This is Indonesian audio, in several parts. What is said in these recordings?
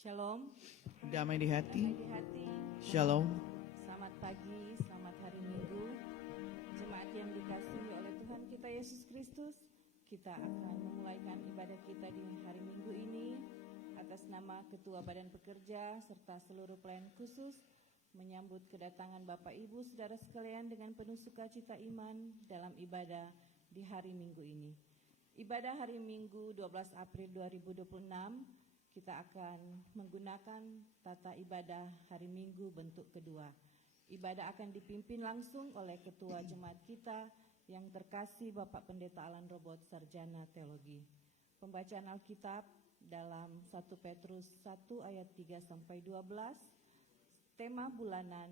Shalom. Damai di hati. Damai di hati. Shalom. Selamat pagi, selamat hari Minggu. Jemaat yang dikasihi oleh Tuhan kita Yesus Kristus, kita akan memulaikan ibadah kita di hari Minggu ini atas nama Ketua Badan Pekerja serta seluruh pelayan khusus menyambut kedatangan Bapak Ibu Saudara sekalian dengan penuh sukacita iman dalam ibadah di hari Minggu ini. Ibadah hari Minggu 12 April 2026 kita akan menggunakan tata ibadah hari Minggu bentuk kedua. Ibadah akan dipimpin langsung oleh Ketua Jemaat kita yang terkasih Bapak Pendeta Alan Robot, Sarjana Teologi. Pembacaan Alkitab dalam 1 Petrus 1 ayat 3-12, tema bulanan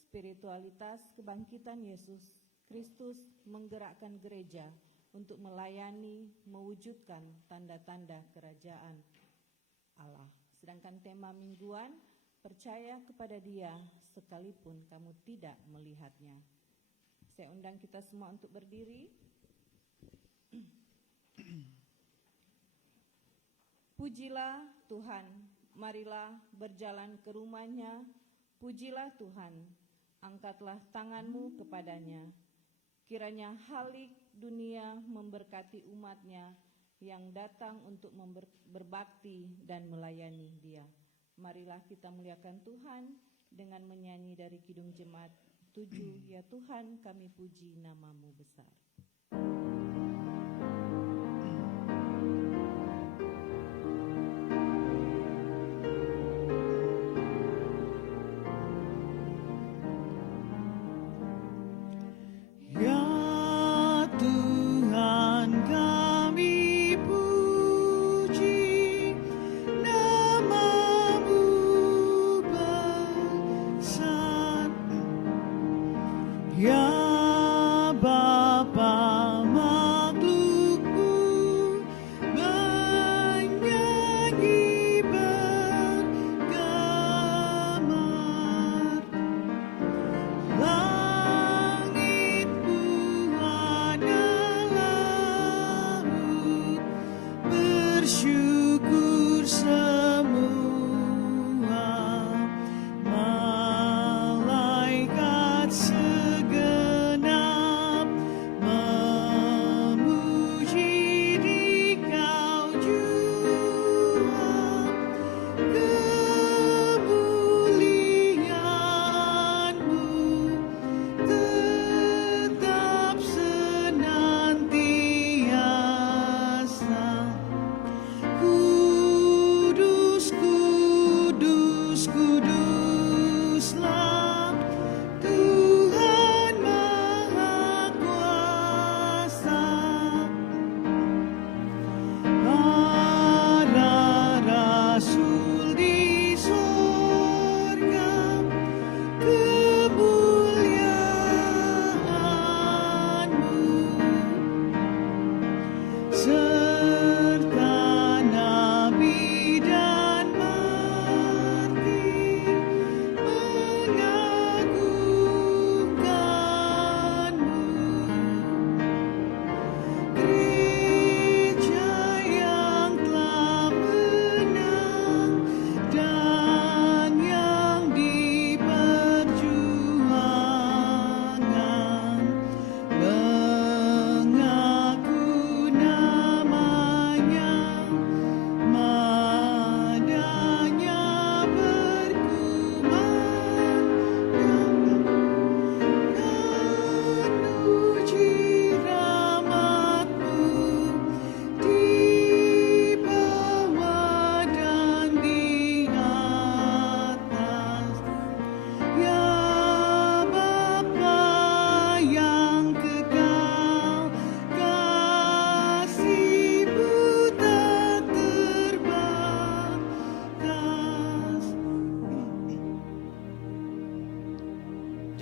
spiritualitas kebangkitan Yesus Kristus menggerakkan gereja untuk melayani, mewujudkan tanda-tanda kerajaan Allah. Sedangkan tema mingguan, percaya kepada Dia sekalipun kamu tidak melihatnya. Saya undang kita semua untuk berdiri. Pujilah Tuhan, marilah berjalan ke rumah-Nya. Pujilah Tuhan, angkatlah tanganmu kepadanya. Kiranya halik dunia memberkati umat-Nya yang datang untuk berbakti dan melayani Dia. Marilah kita muliakan Tuhan dengan menyanyi dari Kidung Jemaat 7, ya Tuhan kami puji nama-Mu besar.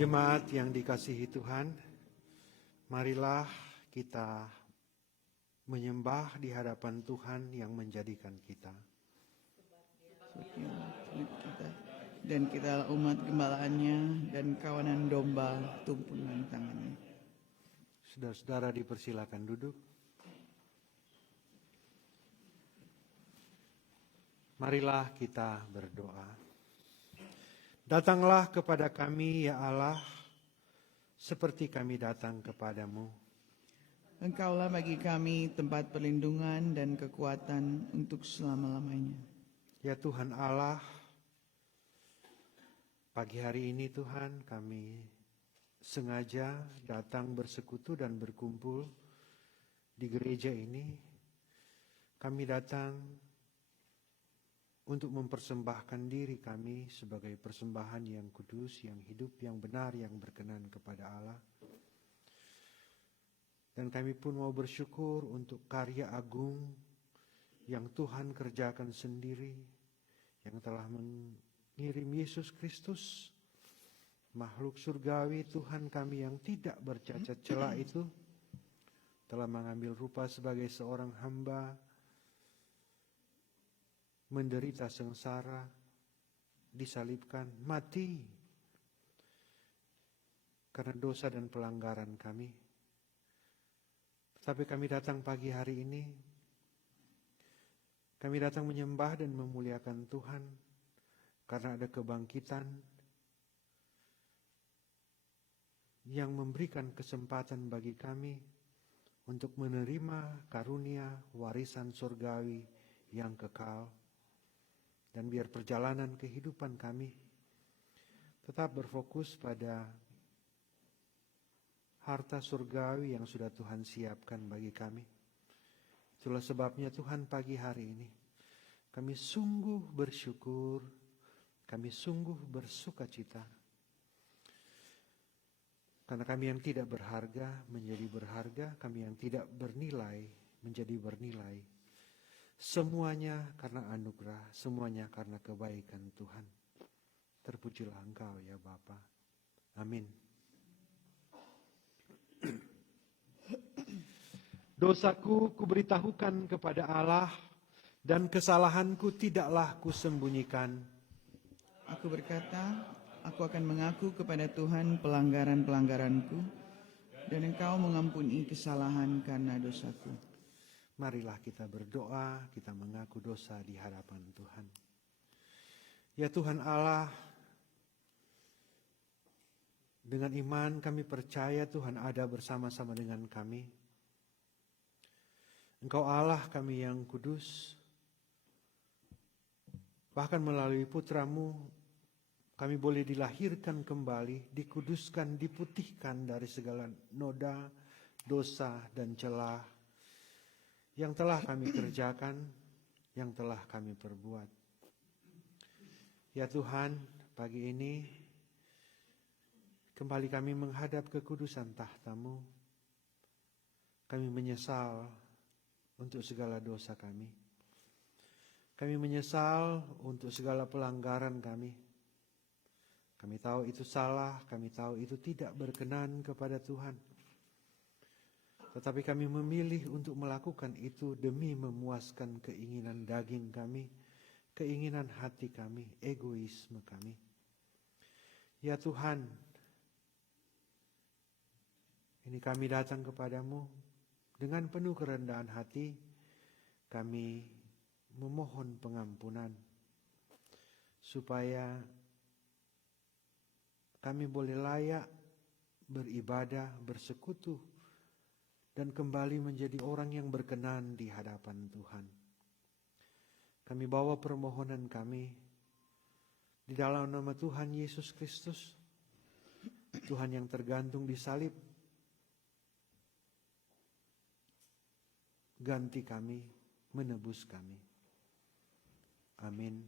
Jemaat yang dikasihi Tuhan, marilah kita menyembah di hadapan Tuhan yang menjadikan kita. Dan kita umat gembalaannya dan kawanan domba tumpunan tangannya. Saudara-saudara dipersilakan duduk. Marilah kita berdoa. Datanglah kepada kami ya Allah, seperti kami datang kepadamu. Engkaulah bagi kami tempat perlindungan dan kekuatan untuk selama-lamanya. Ya Tuhan Allah, pagi hari ini Tuhan kami sengaja datang bersekutu dan berkumpul di gereja ini. Kami datang untuk mempersembahkan diri kami sebagai persembahan yang kudus, yang hidup, yang benar, yang berkenan kepada Allah. Dan kami pun mau bersyukur untuk karya agung yang Tuhan kerjakan sendiri, yang telah mengirim Yesus Kristus, makhluk surgawi Tuhan kami yang tidak bercacat celah itu, telah mengambil rupa sebagai seorang hamba, menderita sengsara, disalibkan, mati karena dosa dan pelanggaran kami. Tapi kami datang pagi hari ini, kami datang menyembah dan memuliakan Tuhan karena ada kebangkitan yang memberikan kesempatan bagi kami untuk menerima karunia warisan surgawi yang kekal. Dan biar perjalanan kehidupan kami tetap berfokus pada harta surgawi yang sudah Tuhan siapkan bagi kami. Itulah sebabnya Tuhan pagi hari ini kami sungguh bersyukur, kami sungguh bersuka cita. Karena kami yang tidak berharga menjadi berharga, kami yang tidak bernilai menjadi bernilai. Semuanya karena anugerah, semuanya karena kebaikan Tuhan. Terpujilah Engkau ya Bapa. Amin. Dosaku kuberitahukan kepada Allah, dan kesalahanku tidaklah kusembunyikan. Aku berkata, aku akan mengaku kepada Tuhan pelanggaran-pelanggaranku, dan Engkau mengampuni kesalahan karena dosaku. Marilah kita berdoa, kita mengaku dosa di hadapan Tuhan. Ya Tuhan Allah, dengan iman kami percaya Tuhan ada bersama-sama dengan kami. Engkau Allah kami yang kudus. Bahkan melalui putramu, kami boleh dilahirkan kembali, dikuduskan, diputihkan dari segala noda, dosa, dan celah yang telah kami kerjakan, yang telah kami perbuat. Ya Tuhan, pagi ini kembali kami menghadap kekudusan tahta-Mu. Kami menyesal untuk segala dosa kami. Kami menyesal untuk segala pelanggaran kami. Kami tahu itu salah, kami tahu itu tidak berkenan kepada Tuhan. Tetapi kami memilih untuk melakukan itu demi memuaskan keinginan daging kami, keinginan hati kami, egoisme kami. Ya Tuhan, ini kami datang kepadamu dengan penuh kerendahan hati, kami memohon pengampunan supaya kami boleh layak beribadah, bersekutu, dan kembali menjadi orang yang berkenan di hadapan Tuhan. Kami bawa permohonan kami di dalam nama Tuhan Yesus Kristus, Tuhan yang tergantung di salib. Ganti kami, menebus kami. Amin.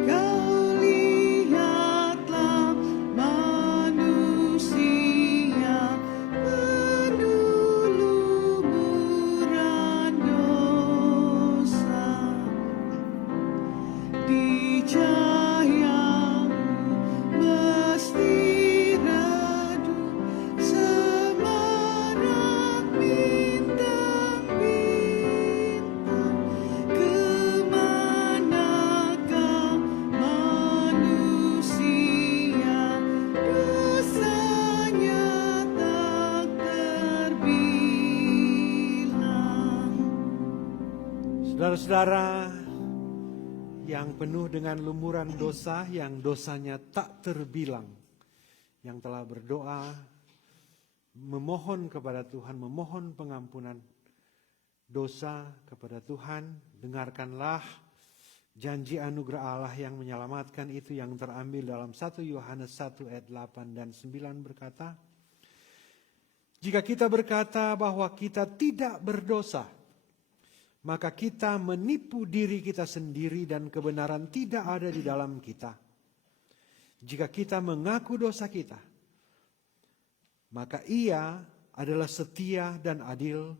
Kau lihatlah Saudara-saudara yang penuh dengan lumuran dosa, yang dosanya tak terbilang, yang telah berdoa, memohon kepada Tuhan, memohon pengampunan dosa kepada Tuhan, dengarkanlah janji anugerah Allah yang menyelamatkan itu yang terambil dalam 1 Yohanes 1 ayat 8 dan 9 berkata, jika kita berkata bahwa kita tidak berdosa, maka kita menipu diri kita sendiri dan kebenaran tidak ada di dalam kita. Jika kita mengaku dosa kita, maka Ia adalah setia dan adil,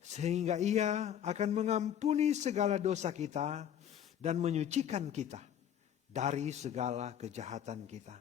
sehingga Ia akan mengampuni segala dosa kita dan menyucikan kita dari segala kejahatan kita.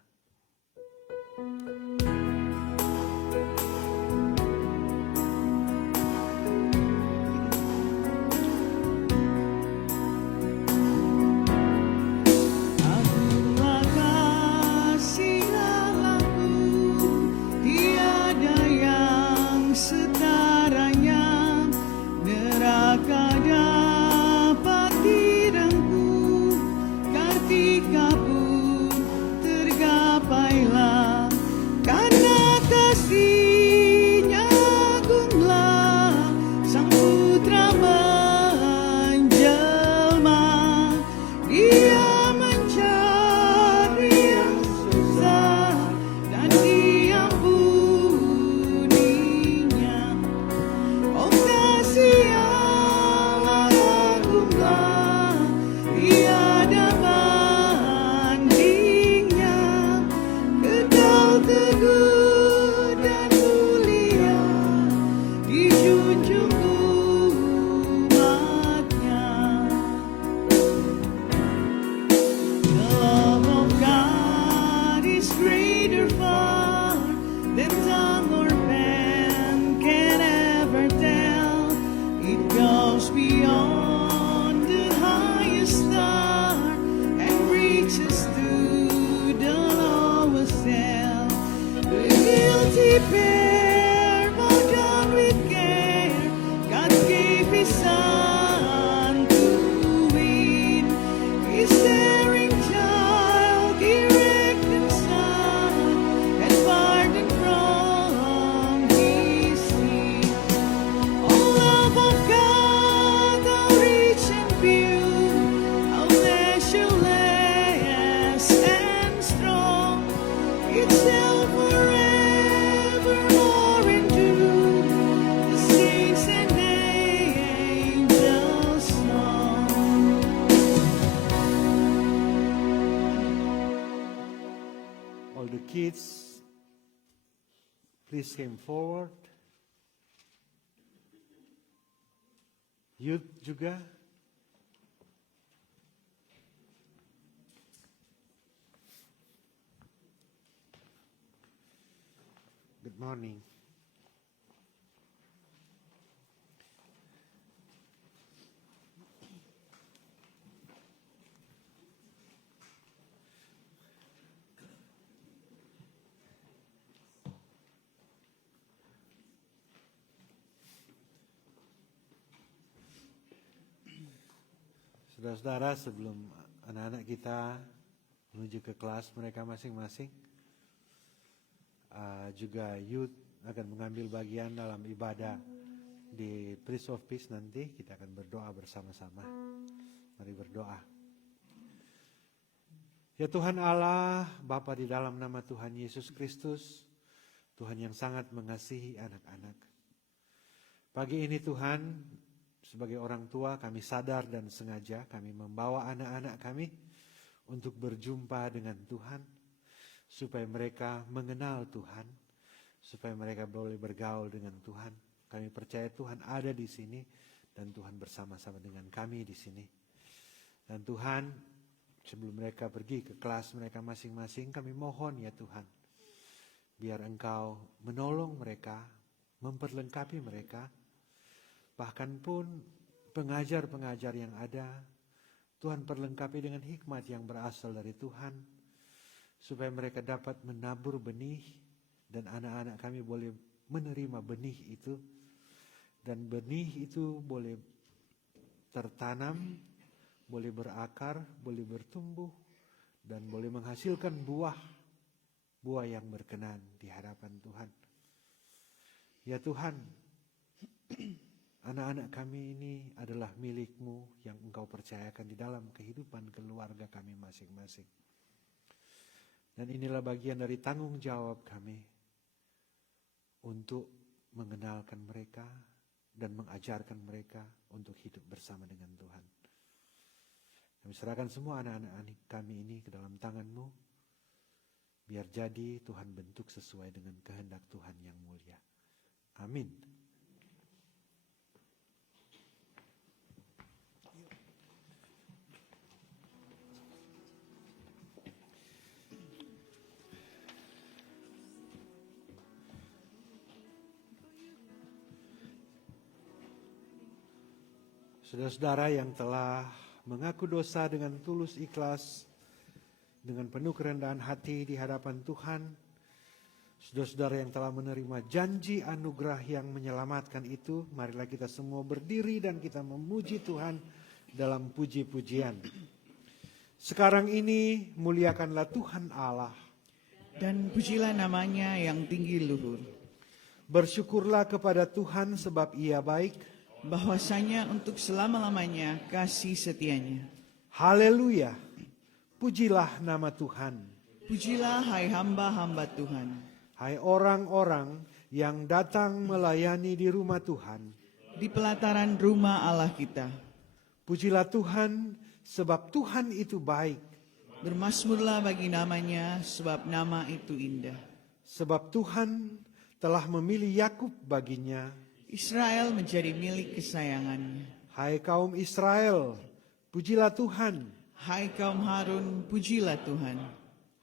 Kids, please came forward. Youth juga. Good morning. Saudara-saudara, sebelum anak-anak kita menuju ke kelas mereka masing-masing, juga youth akan mengambil bagian dalam ibadah di Prince of Peace nanti. Kita akan berdoa bersama-sama. Mari berdoa. Ya Tuhan Allah, Bapa di dalam nama Tuhan Yesus Kristus, Tuhan yang sangat mengasihi anak-anak. Pagi ini Tuhan, sebagai orang tua kami sadar dan sengaja kami membawa anak-anak kami untuk berjumpa dengan Tuhan, supaya mereka mengenal Tuhan, supaya mereka boleh bergaul dengan Tuhan. Kami percaya Tuhan ada di sini dan Tuhan bersama-sama dengan kami di sini. Dan Tuhan, sebelum mereka pergi ke kelas mereka masing-masing, kami mohon ya Tuhan, biar Engkau menolong mereka, memperlengkapi mereka. Bahkan pun pengajar-pengajar yang ada, Tuhan perlengkapi dengan hikmat yang berasal dari Tuhan, supaya mereka dapat menabur benih, dan anak-anak kami boleh menerima benih itu, dan benih itu boleh tertanam, boleh berakar, boleh bertumbuh, dan boleh menghasilkan buah yang berkenan di hadapan Tuhan. Ya Tuhan, anak-anak kami ini adalah milik-Mu yang Engkau percayakan di dalam kehidupan keluarga kami masing-masing. Dan inilah bagian dari tanggung jawab kami untuk mengenalkan mereka dan mengajarkan mereka untuk hidup bersama dengan Tuhan. Kami serahkan semua anak-anak kami ini ke dalam tangan-Mu. Biar jadi Tuhan bentuk sesuai dengan kehendak Tuhan yang mulia. Amin. Saudara-saudara yang telah mengaku dosa dengan tulus ikhlas, dengan penuh kerendahan hati di hadapan Tuhan, saudara-saudara yang telah menerima janji anugerah yang menyelamatkan itu, marilah kita semua berdiri dan kita memuji Tuhan dalam puji-pujian. Sekarang ini muliakanlah Tuhan Allah, dan pujilah namanya yang tinggi luhur. bersyukurlah kepada Tuhan sebab Ia baik, Bahwasanya untuk selama-lamanya kasih setianya. haleluya, pujilah nama Tuhan. Pujilah hai hamba-hamba Tuhan. Hai orang-orang yang datang melayani di rumah Tuhan, Di pelataran rumah Allah kita. pujilah Tuhan sebab Tuhan itu baik, Bermasmurlah bagi namanya sebab nama itu indah. sebab Tuhan telah memilih Yakub baginya. Israel menjadi milik kesayangannya. Hai kaum Israel, pujilah Tuhan. Hai kaum Harun, pujilah Tuhan.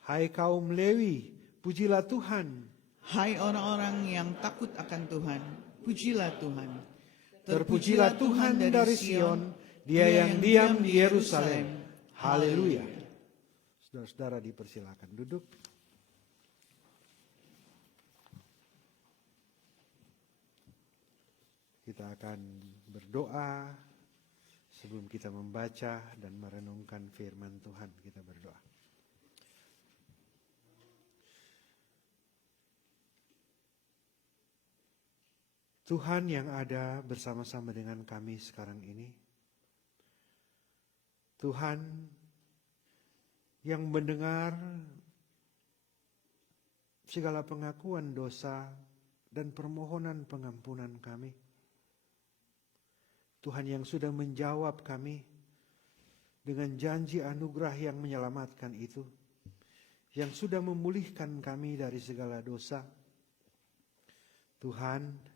Hai kaum Lewi, pujilah Tuhan. Hai orang-orang yang takut akan Tuhan, pujilah Tuhan. Terpujilah Tuhan dari Sion, Dia yang diam di Yerusalem. Haleluya. Saudara-saudara dipersilakan duduk. Kita akan berdoa sebelum kita membaca dan merenungkan firman Tuhan. Kita berdoa. Tuhan yang ada bersama-sama dengan kami sekarang ini, Tuhan yang mendengar segala pengakuan dosa dan permohonan pengampunan kami, Tuhan yang sudah menjawab kami dengan janji anugerah yang menyelamatkan itu, yang sudah memulihkan kami dari segala dosa. Tuhan,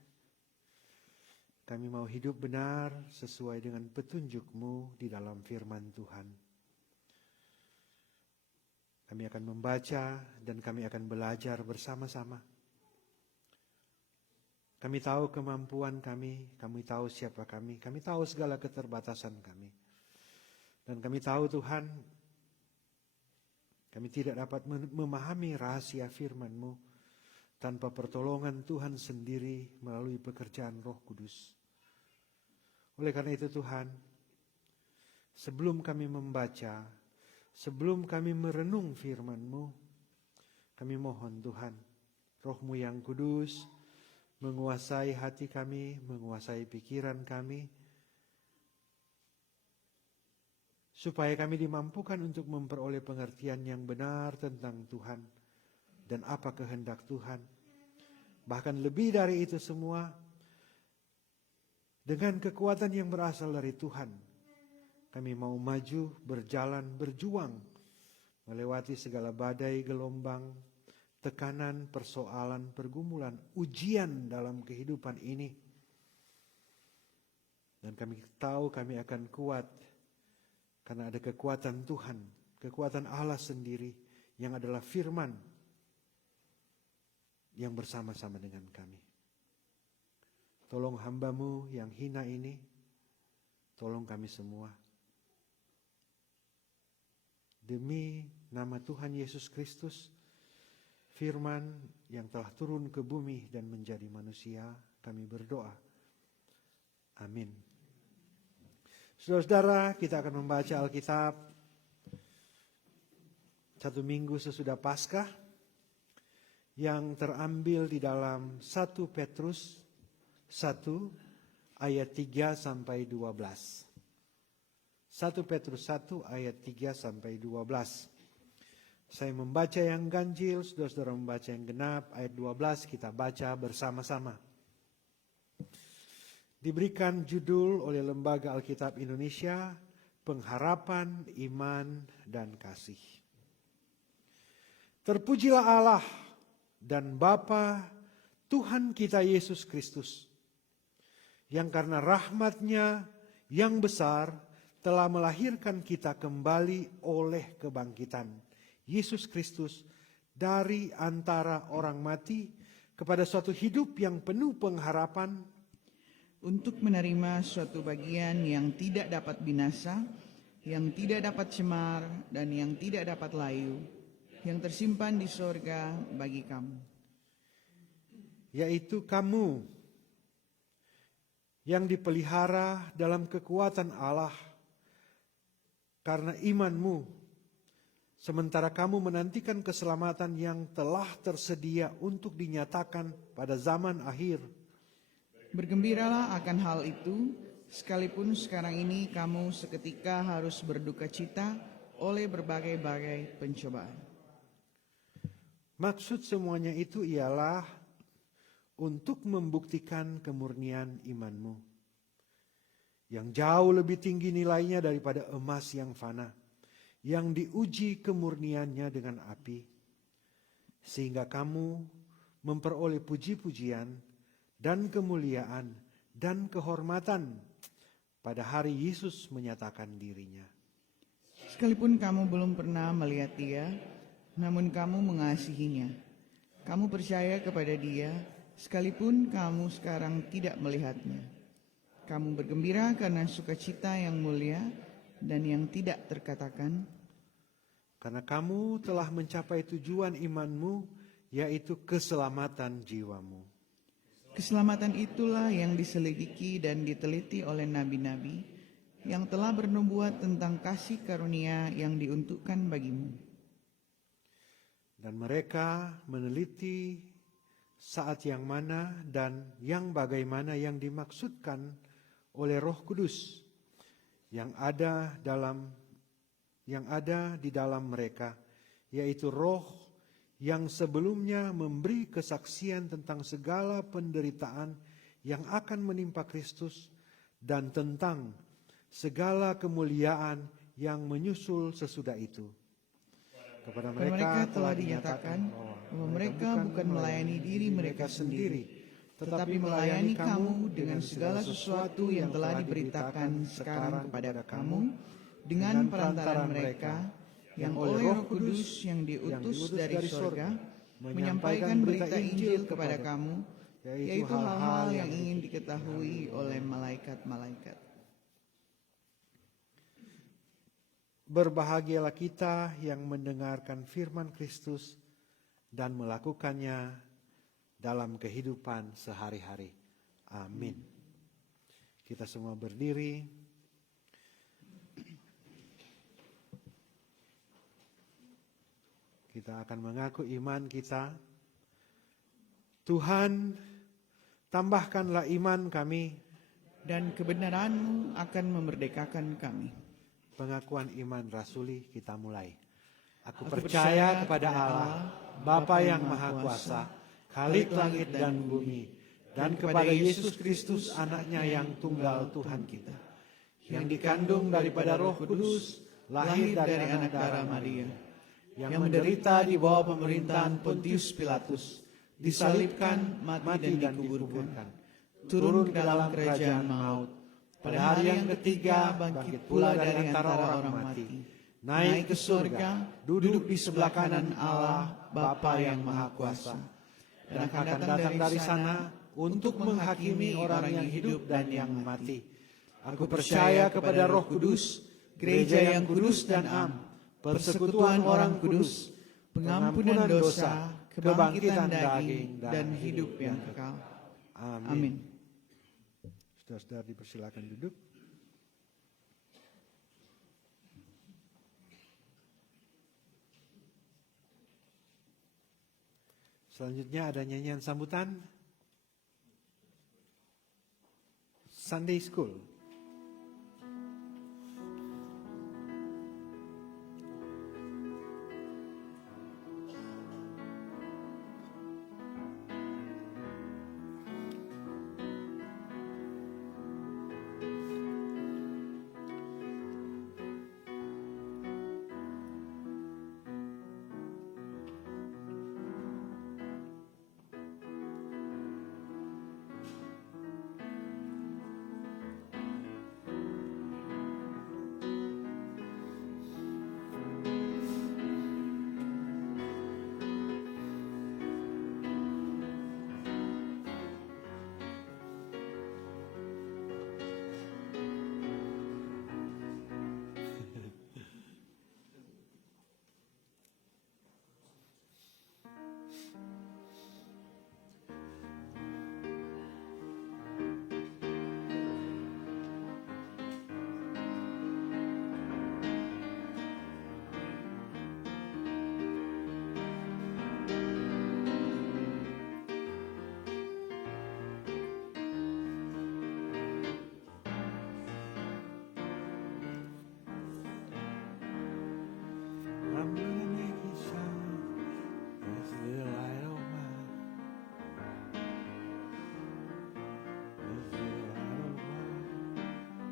kami mau hidup benar sesuai dengan petunjuk-Mu di dalam firman Tuhan. Kami akan membaca dan kami akan belajar bersama-sama. Kami tahu kemampuan kami tahu siapa kami tahu segala keterbatasan kami. Dan kami tahu Tuhan, kami tidak dapat memahami rahasia firman-Mu tanpa pertolongan Tuhan sendiri melalui pekerjaan Roh Kudus. Oleh karena itu Tuhan, sebelum kami membaca, sebelum kami merenung firman-Mu, kami mohon Tuhan, Roh-Mu yang kudus menguasai hati kami, menguasai pikiran kami, supaya kami dimampukan untuk memperoleh pengertian yang benar tentang Tuhan dan apa kehendak Tuhan. Bahkan lebih dari itu semua, dengan kekuatan yang berasal dari Tuhan, kami mau maju, berjalan, berjuang, melewati segala badai, gelombang, tekanan, persoalan, pergumulan, ujian dalam kehidupan ini. Dan kami tahu kami akan kuat karena ada kekuatan Tuhan, kekuatan Allah sendiri yang adalah firman yang bersama-sama dengan kami. Tolong hamba-Mu yang hina ini, tolong kami semua. Demi nama Tuhan Yesus Kristus, firman yang telah turun ke bumi dan menjadi manusia, kami berdoa. Amin. Saudara-saudara, kita akan membaca Alkitab 1 minggu sesudah Paskah yang terambil di dalam 1 Petrus 1 ayat 3 sampai 12. 1 Petrus 1 ayat 3 sampai 12. Saya membaca yang ganjil, saudara-saudara membaca yang genap. Ayat 12 kita baca bersama-sama. Diberikan judul oleh Lembaga Alkitab Indonesia, Pengharapan, Iman, dan Kasih. Terpujilah Allah dan Bapa Tuhan kita Yesus Kristus, yang karena rahmat-Nya yang besar telah melahirkan kita kembali oleh kebangkitan Yesus Kristus dari antara orang mati kepada suatu hidup yang penuh pengharapan, untuk menerima suatu bagian yang tidak dapat binasa, yang tidak dapat cemar, dan yang tidak dapat layu, yang tersimpan di sorga bagi kamu. yaitu kamu yang dipelihara dalam kekuatan Allah karena imanmu, sementara kamu menantikan keselamatan yang telah tersedia untuk dinyatakan pada zaman akhir. Bergembiralah akan hal itu, sekalipun sekarang ini kamu seketika harus berduka cita oleh berbagai-bagai pencobaan. Maksud semuanya itu ialah untuk membuktikan kemurnian imanmu, yang jauh lebih tinggi nilainya daripada emas yang fana, yang diuji kemurniannya dengan api, sehingga kamu memperoleh puji-pujian dan kemuliaan dan kehormatan pada hari Yesus menyatakan dirinya. Sekalipun kamu belum pernah melihat Dia, namun kamu mengasihinya. Kamu percaya kepada Dia, sekalipun kamu sekarang tidak melihatnya. Kamu bergembira karena sukacita yang mulia dan yang tidak terkatakan, Karena kamu telah mencapai tujuan imanmu, yaitu keselamatan jiwamu. keselamatan itulah yang diselidiki dan diteliti oleh nabi-nabi yang telah bernubuat tentang kasih karunia yang diuntukkan bagimu. Dan mereka meneliti saat yang mana dan yang bagaimana yang dimaksudkan oleh Roh Kudus yang ada di dalam mereka, yaitu Roh yang sebelumnya memberi kesaksian tentang segala penderitaan yang akan menimpa Kristus dan tentang segala kemuliaan yang menyusul sesudah itu. Kepada mereka telah dinyatakan bahwa mereka bukan melayani diri mereka sendiri, tetapi melayani kamu dengan segala sesuatu yang telah diberitakan sekarang kepada kamu dengan perantaran mereka, yang oleh Roh Kudus yang diutus dari sorga menyampaikan berita Injil kepada kamu, yaitu hal-hal yang ingin diketahui oleh malaikat-malaikat. Berbahagialah kita yang mendengarkan firman Kristus dan melakukannya dalam kehidupan sehari-hari. Amin. Kita semua berdiri. Kita akan mengaku iman kita. Tuhan, tambahkanlah iman kami. Dan kebenaran-Mu akan memerdekakan kami. Pengakuan iman rasuli kita mulai. Aku percaya kepada Allah, Bapa yang Maha Kuasa, Khalik langit dan bumi, dan kepada Yesus Kristus anaknya yang tunggal Tuhan kita, yang dikandung daripada Roh Kudus, lahir dari anak darah Maria, yang menderita di bawah pemerintahan Pontius Pilatus, disalibkan, mati dan dikuburkan, turun ke dalam kerajaan maut, pada hari yang ketiga bangkit pula dari antara orang mati, naik ke surga, duduk di sebelah kanan Allah Bapa yang Maha Kuasa, dan akan datang dari sana untuk menghakimi orang yang hidup dan yang mati. Aku percaya kepada Roh Kudus, gereja yang kudus dan am, persekutuan orang kudus, pengampunan dosa, kebangkitan daging, dan hidup yang kekal. Amin. Saudara-saudara dipersilakan duduk. Selanjutnya ada nyanyian sambutan Sunday School. I'm gonna make it shine as the light of mine. As the light of mine.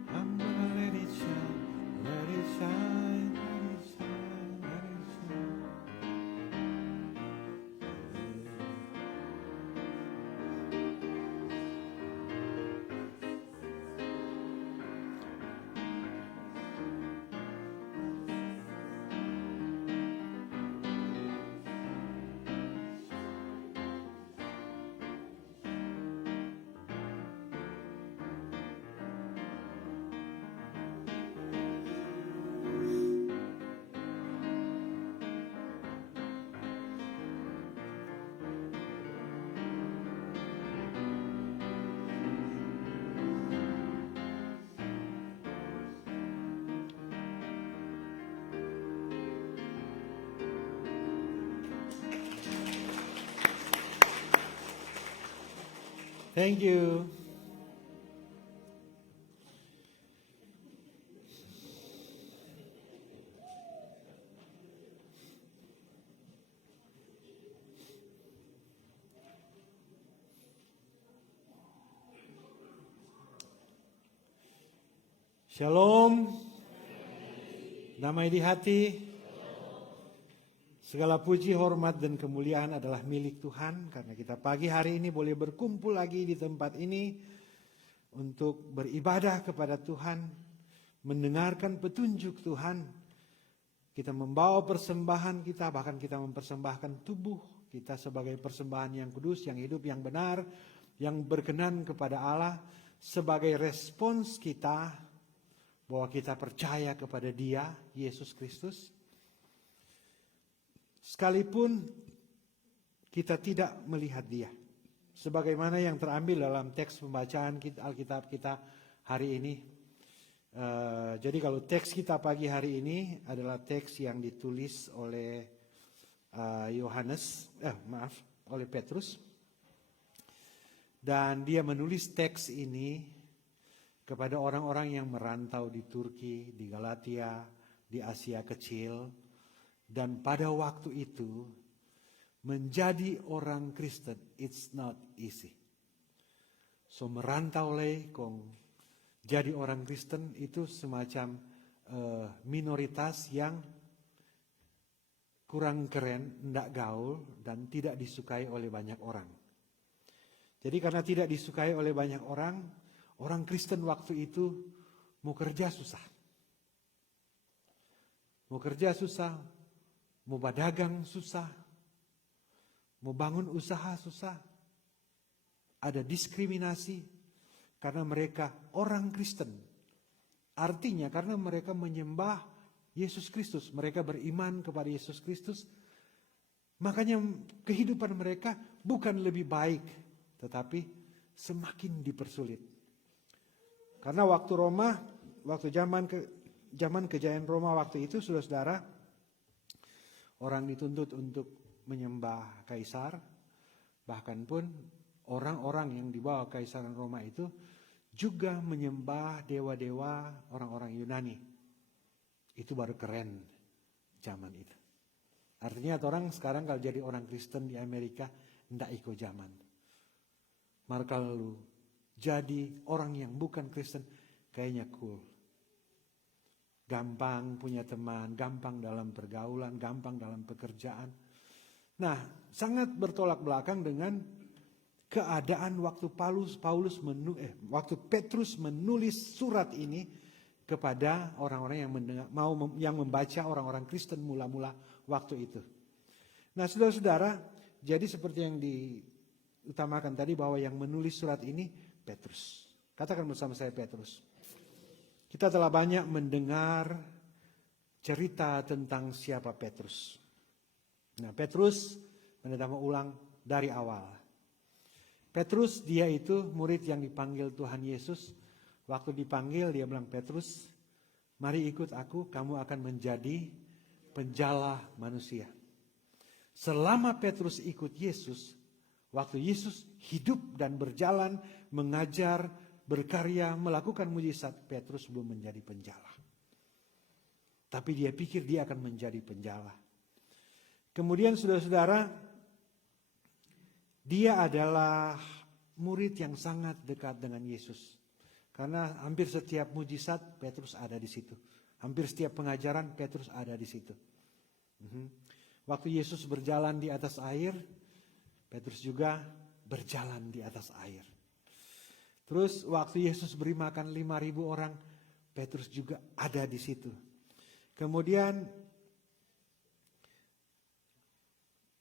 I'm gonna let it shine, let it shine, let it shine, let it shine. Thank you. Shalom. Damai di hati. Segala puji, hormat, dan kemuliaan adalah milik Tuhan. Karena kita pagi hari ini boleh berkumpul lagi di tempat ini untuk beribadah kepada Tuhan, mendengarkan petunjuk Tuhan. Kita membawa persembahan kita, bahkan kita mempersembahkan tubuh kita sebagai persembahan yang kudus, yang hidup, yang benar, yang berkenan kepada Allah. Sebagai respons kita bahwa kita percaya kepada Dia, Yesus Kristus. Sekalipun kita tidak melihat Dia. Sebagaimana yang terambil dalam teks pembacaan Alkitab kita hari ini. Jadi kalau teks kita pagi hari ini adalah teks yang ditulis oleh oleh Petrus. Dan dia menulis teks ini kepada orang-orang yang merantau di Turki, di Galatia, di Asia Kecil. Dan pada waktu itu menjadi orang Kristen it's not easy. So merantau kong jadi orang Kristen itu semacam minoritas yang kurang keren, ndak gaul dan tidak disukai oleh banyak orang. Jadi karena tidak disukai oleh banyak orang, orang Kristen waktu itu mau kerja susah. Mau kerja susah, mau berdagang susah, mau bangun usaha susah. Ada diskriminasi karena mereka orang Kristen. Artinya karena mereka menyembah Yesus Kristus, mereka beriman kepada Yesus Kristus. Makanya kehidupan mereka bukan lebih baik, tetapi semakin dipersulit. Karena waktu zaman kejayaan Roma waktu itu, saudara-saudara, orang dituntut untuk menyembah kaisar, Bahkan pun orang-orang yang dibawa Kaisaran Roma itu juga menyembah dewa-dewa orang-orang Yunani. Itu baru keren zaman itu. Artinya orang sekarang kalau jadi orang Kristen di Amerika tidak ikut zaman. Maka kalau jadi orang yang bukan Kristen kayaknya cool. Gampang punya teman, gampang dalam pergaulan, gampang dalam pekerjaan. Nah, sangat bertolak belakang dengan keadaan waktu waktu Petrus menulis surat ini kepada orang-orang yang membaca orang-orang Kristen mula-mula waktu itu. Nah, saudara-saudara, jadi seperti yang diutamakan tadi bahwa yang menulis surat ini Petrus. Katakan bersama saya Petrus. Kita telah banyak mendengar cerita tentang siapa Petrus. Nah, Petrus menetapkan ulang dari awal. Petrus dia itu murid yang dipanggil Tuhan Yesus. Waktu dipanggil dia bilang, Petrus, mari ikut aku, kamu akan menjadi penjala manusia. Selama Petrus ikut Yesus, waktu Yesus hidup dan berjalan, mengajar, berkarya, melakukan mujizat, Petrus belum menjadi penjala. Tapi dia pikir dia akan menjadi penjala. Kemudian saudara-saudara, dia adalah murid yang sangat dekat dengan Yesus. Karena hampir setiap mujizat Petrus ada di situ. Hampir setiap pengajaran Petrus ada di situ. Waktu Yesus berjalan di atas air, Petrus juga berjalan di atas air. Terus waktu Yesus beri makan 5.000 orang, Petrus juga ada di situ. Kemudian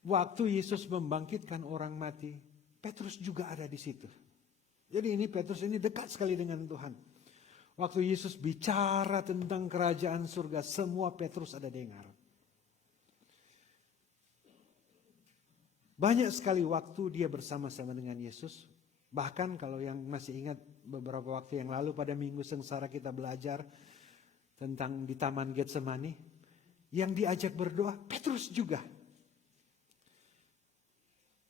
waktu Yesus membangkitkan orang mati, Petrus juga ada di situ. Jadi ini Petrus ini dekat sekali dengan Tuhan. Waktu Yesus bicara tentang kerajaan surga, semua Petrus ada dengar. Banyak sekali waktu dia bersama-sama dengan Yesus. Bahkan kalau yang masih ingat beberapa waktu yang lalu pada Minggu Sengsara kita belajar tentang di Taman Getsemani. Yang diajak berdoa, Petrus juga.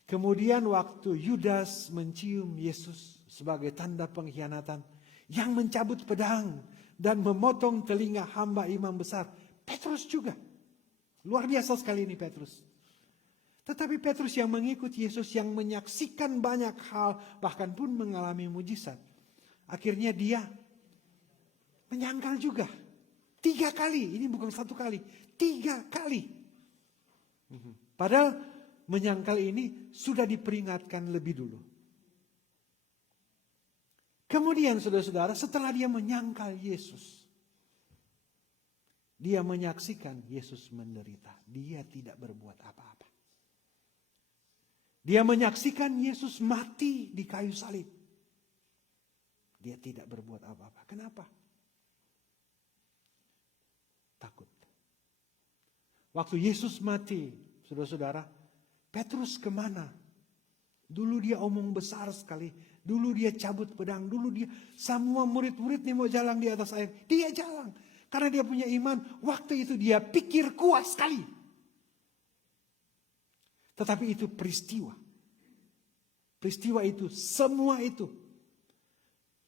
Kemudian waktu Yudas mencium Yesus sebagai tanda pengkhianatan, yang mencabut pedang dan memotong telinga hamba imam besar, Petrus juga. Luar biasa sekali ini Petrus. Tetapi Petrus yang mengikuti Yesus, yang menyaksikan banyak hal, bahkan pun mengalami mujizat. Akhirnya dia menyangkal juga. 3 kali, ini bukan 1 kali, 3 kali. Padahal menyangkal ini sudah diperingatkan lebih dulu. Kemudian saudara-saudara, setelah dia menyangkal Yesus, dia menyaksikan Yesus menderita. Dia tidak berbuat apa-apa. Dia menyaksikan Yesus mati di kayu salib. Dia tidak berbuat apa-apa. Kenapa? Takut. Waktu Yesus mati, saudara-saudara, Petrus kemana? Dulu dia omong besar sekali. Dulu dia cabut pedang. Dulu dia semua murid-murid nih mau jalan di atas air. Dia jalan. Karena dia punya iman. Waktu itu dia pikir kuat sekali. Tetapi itu peristiwa. Peristiwa itu, semua itu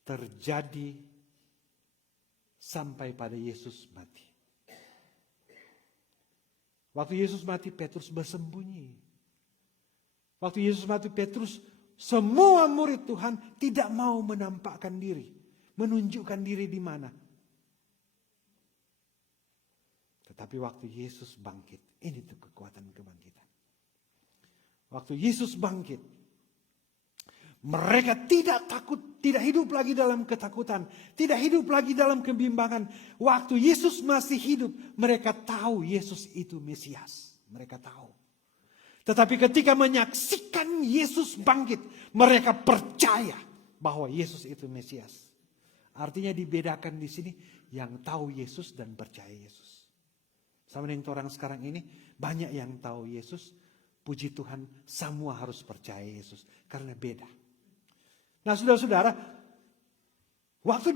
terjadi sampai pada Yesus mati. Waktu Yesus mati, Petrus bersembunyi. Waktu Yesus mati, Petrus, semua murid Tuhan tidak mau menampakkan diri. Menunjukkan diri di mana. Tetapi waktu Yesus bangkit, ini tuh kekuatan kebangkitan. Waktu Yesus bangkit, mereka tidak takut, tidak hidup lagi dalam ketakutan, tidak hidup lagi dalam kebimbangan. Waktu Yesus masih hidup, mereka tahu Yesus itu Mesias. Mereka tahu. Tetapi ketika menyaksikan Yesus bangkit, mereka percaya bahwa Yesus itu Mesias. Artinya dibedakan di sini yang tahu Yesus dan percaya Yesus. Sama dengan orang sekarang ini, banyak yang tahu Yesus. Puji Tuhan, semua harus percaya Yesus. Karena beda. Nah saudara-saudara, waktu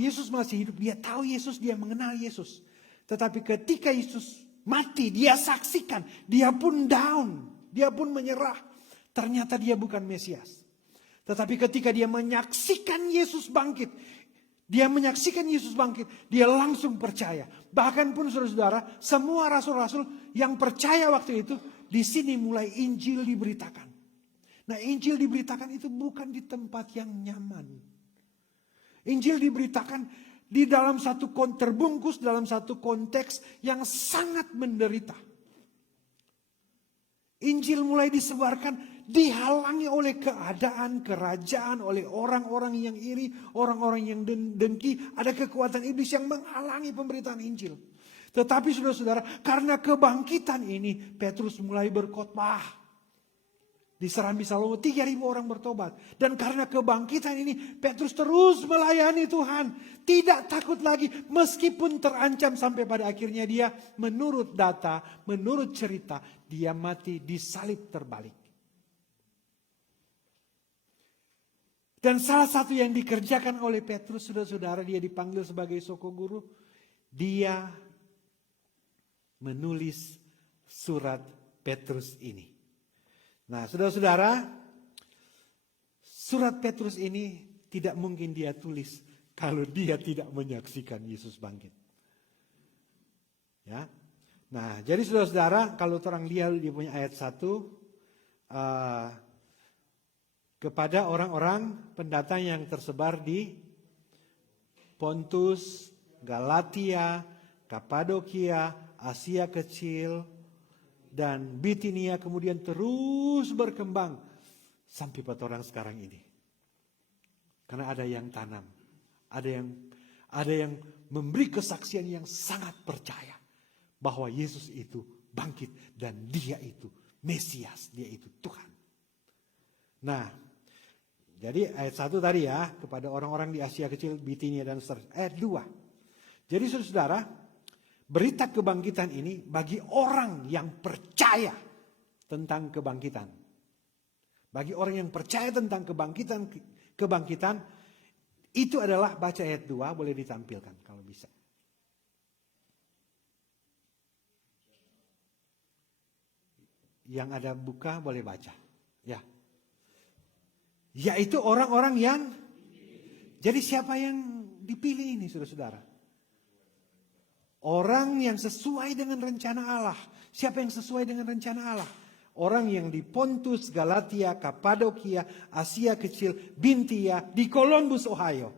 Yesus masih hidup, dia tahu Yesus, dia mengenal Yesus. Tetapi ketika Yesus mati, dia saksikan, dia pun down, dia pun menyerah. ternyata dia bukan Mesias. Tetapi ketika dia menyaksikan Yesus bangkit, dia langsung percaya. Bahkan pun saudara-saudara, semua rasul-rasul yang percaya waktu itu, di sini mulai Injil diberitakan. Nah, Injil diberitakan itu bukan di tempat yang nyaman. Injil diberitakan di dalam terbungkus dalam satu konteks yang sangat menderita. Injil mulai disebarkan dihalangi oleh keadaan, kerajaan, oleh orang-orang yang iri, orang-orang yang dengki. Ada kekuatan iblis yang menghalangi pemberitaan Injil. Tetapi saudara-saudara, karena kebangkitan ini, Petrus mulai berkhotbah. Di Serambi Salomo 3.000 orang bertobat. Dan karena kebangkitan ini, Petrus terus melayani Tuhan. Tidak takut lagi, meskipun terancam sampai pada akhirnya dia, menurut data, menurut cerita, dia mati disalib terbalik. Dan salah satu yang dikerjakan oleh Petrus, saudara-saudara, dia dipanggil sebagai sokoguru. Dia menulis surat Petrus ini. Nah, saudara-saudara, surat Petrus ini tidak mungkin dia tulis kalau dia tidak menyaksikan Yesus bangkit. Ya. Nah, jadi saudara-saudara, kalau orang lihat dia punya ayat 1, kepada orang-orang pendatang yang tersebar di Pontus, Galatia, Kapadokia, Asia Kecil, dan Bitinia, kemudian terus berkembang sampai pada orang sekarang ini. Karena ada yang tanam, ada yang memberi kesaksian yang sangat percaya bahwa Yesus itu bangkit dan dia itu Mesias, dia itu Tuhan. Nah, jadi ayat 1 tadi ya, kepada orang-orang di Asia Kecil, Bitinia dan seterusnya. Ayat 2. Jadi saudara, berita kebangkitan ini bagi orang yang percaya tentang kebangkitan. Bagi orang yang percaya tentang kebangkitan itu adalah, baca ayat 2, boleh ditampilkan kalau bisa. Yang ada buka boleh baca. Ya. Yaitu orang-orang yang, jadi siapa yang dipilih ini saudara-saudara? Orang yang sesuai dengan rencana Allah. Siapa yang sesuai dengan rencana Allah? Orang yang di Pontus, Galatia, Kapadokia, Asia Kecil, Bintia, di Columbus, Ohio.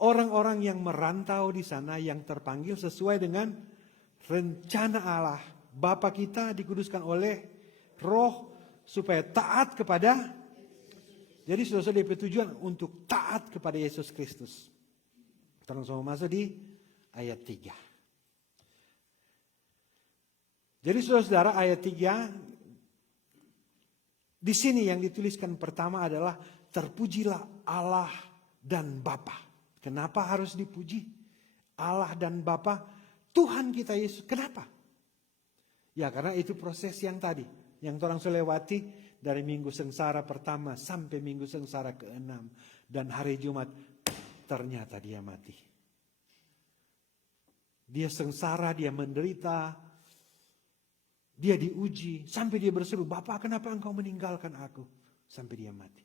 Orang-orang yang merantau di sana, yang terpanggil sesuai dengan rencana Allah. Bapa kita dikuduskan oleh Roh supaya taat kepada. Jadi saudara-saudara, DP tujuan untuk taat kepada Yesus Kristus. Terus sama masuk di ayat 3. Jadi saudara-saudara, ayat 3 di sini yang dituliskan pertama adalah terpujilah Allah dan Bapa. Kenapa harus dipuji? Allah dan Bapa Tuhan kita Yesus. Kenapa? Ya karena itu proses yang tadi, yang orang lewati dari minggu sengsara pertama sampai minggu sengsara ke-6. Dan hari Jumat ternyata dia mati. Dia sengsara, dia menderita, dia diuji, sampai dia berseru, Bapa kenapa engkau meninggalkan aku? Sampai dia mati.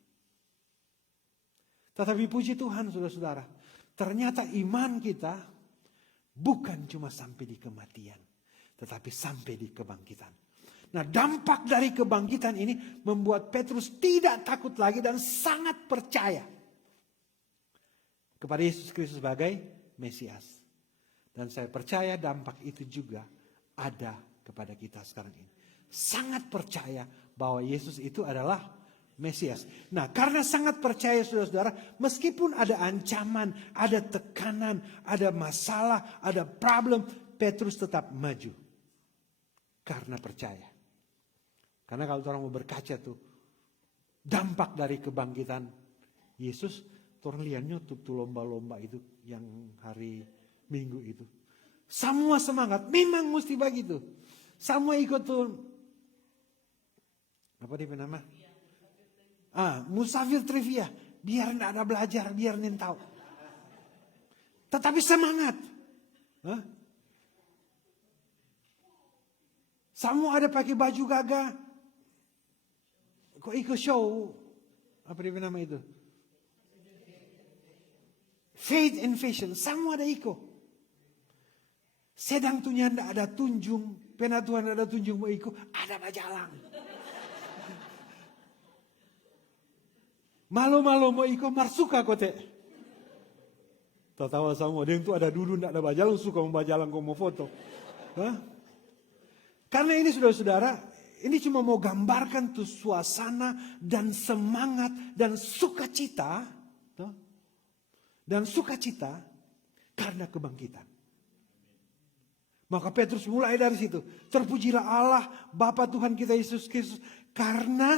Tetapi puji Tuhan saudara-saudara, ternyata iman kita bukan cuma sampai di kematian, tetapi sampai di kebangkitan. Nah, dampak dari kebangkitan ini membuat Petrus tidak takut lagi dan sangat percaya kepada Yesus Kristus sebagai Mesias. Dan saya percaya dampak itu juga ada kepada kita sekarang ini. Sangat percaya bahwa Yesus itu adalah Mesias. Nah, karena sangat percaya saudara-saudara, meskipun ada ancaman, ada tekanan, ada masalah, ada problem, Petrus tetap maju. Karena percaya. Karena kalau orang mau berkaca tuh, dampak dari kebangkitan Yesus, orang lihat YouTube tuh lomba-lomba itu yang hari Minggu itu. Semua semangat, memang mesti begitu. Semua ikut tuh, apa dia nama? Musafir trivia, biar tidak ada belajar, biar nen tahu. Tetapi semangat. Semua ada pakai baju gagah. Kok ikut show, apa dia nama itu? Faith and Fashion, semua ada ikut. Sedang tunya ndak ada tunjung, pena Tuhan ndak ada tunjung mau ikut, ada bajalang. Malu-malu mau ikut, marsuka kote. Tahu sama dia itu ada dulu ndak ada bajalang, suka mau bajalang kau mau foto. Hah? Karena ini saudara-saudara, ini cuma mau gambarkan tuh suasana dan semangat dan sukacita. Dan sukacita karena kebangkitan. Maka Petrus mulai dari situ. Terpujilah Allah, Bapa Tuhan kita Yesus Kristus. Karena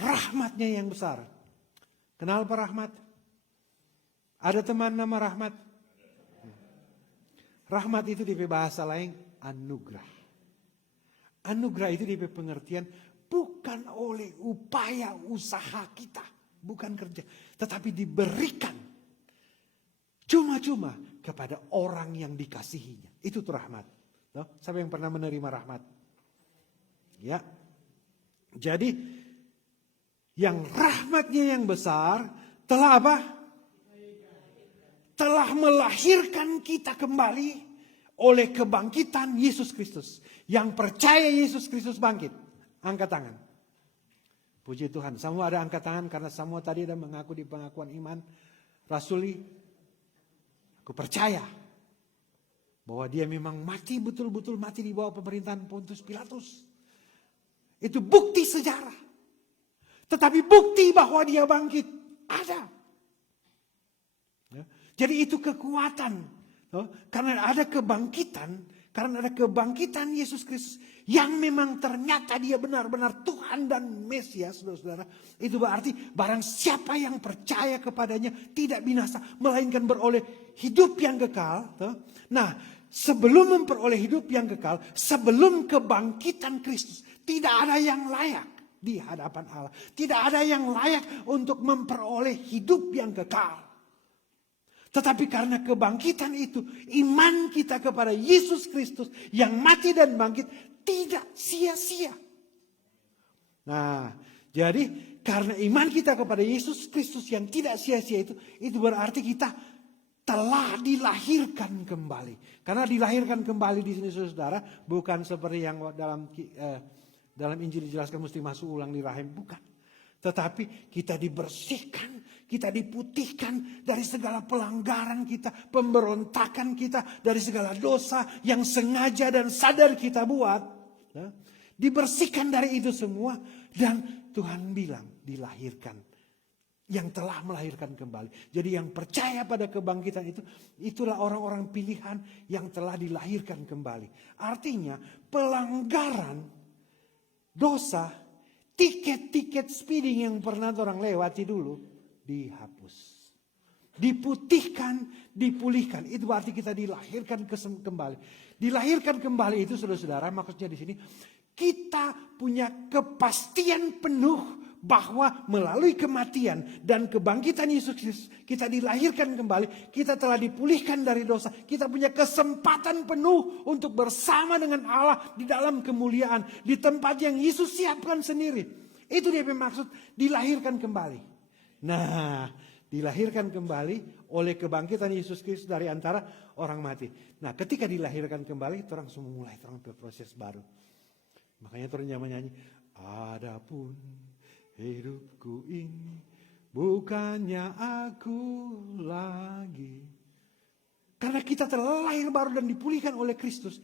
rahmatnya yang besar. Kenal apa rahmat? Ada teman nama rahmat? Rahmat itu di bahasa lain anugerah. Anugerah itu di pengertian bukan oleh upaya usaha kita. Bukan kerja. Tetapi diberikan. Cuma-cuma kepada orang yang dikasihinya. Itu tuh rahmat. Siapa yang pernah menerima rahmat? Ya. Jadi yang rahmatnya yang besar telah apa? Telah melahirkan kita kembali oleh kebangkitan Yesus Kristus. Yang percaya Yesus Kristus bangkit. Angkat tangan. Puji Tuhan. Semua ada angkat tangan karena semua tadi ada mengaku di pengakuan iman. Rasuli. Aku percaya bahwa dia memang mati betul-betul mati di bawah pemerintahan Pontius Pilatus. Itu bukti sejarah. Tetapi bukti bahwa dia bangkit ada. Ya. Jadi itu kekuatan. Karena ada kebangkitan Yesus Kristus yang memang ternyata dia benar-benar Tuhan dan Mesias, saudara-saudara. Itu berarti barang siapa yang percaya kepadanya tidak binasa, melainkan beroleh hidup yang kekal. Nah, sebelum memperoleh hidup yang kekal, sebelum kebangkitan Kristus, tidak ada yang layak di hadapan Allah. Tidak ada yang layak untuk memperoleh hidup yang kekal. Tetapi karena kebangkitan itu, iman kita kepada Yesus Kristus yang mati dan bangkit tidak sia-sia. Nah, jadi karena iman kita kepada Yesus Kristus yang tidak sia-sia itu berarti kita telah dilahirkan kembali. Karena dilahirkan kembali di sini saudara, bukan seperti yang dalam Injil dijelaskan mesti masuk ulang di rahim, bukan. Tetapi kita dibersihkan, kita diputihkan dari segala pelanggaran kita, pemberontakan kita, dari segala dosa yang sengaja dan sadar kita buat. Dibersihkan dari itu semua dan Tuhan bilang dilahirkan. Yang telah melahirkan kembali. Jadi yang percaya pada kebangkitan itu, itulah orang-orang pilihan yang telah dilahirkan kembali. Artinya pelanggaran dosa, tiket-tiket speeding yang pernah orang lewati dulu dihapus. Diputihkan, dipulihkan. Itu berarti kita dilahirkan kembali. Dilahirkan kembali itu saudara-saudara, maksudnya di sini kita punya kepastian penuh bahwa melalui kematian dan kebangkitan Yesus Kristus kita dilahirkan kembali, kita telah dipulihkan dari dosa, kita punya kesempatan penuh untuk bersama dengan Allah di dalam kemuliaan di tempat yang Yesus siapkan sendiri. Itu dia maksud dilahirkan kembali. Nah, dilahirkan kembali oleh kebangkitan Yesus Kristus dari antara orang mati. Nah, ketika dilahirkan kembali, orang semua mulai berproses baru. Makanya orang nyanyi, adapun hidupku ini bukannya aku lagi. Karena kita telah lahir baru dan dipulihkan oleh Kristus.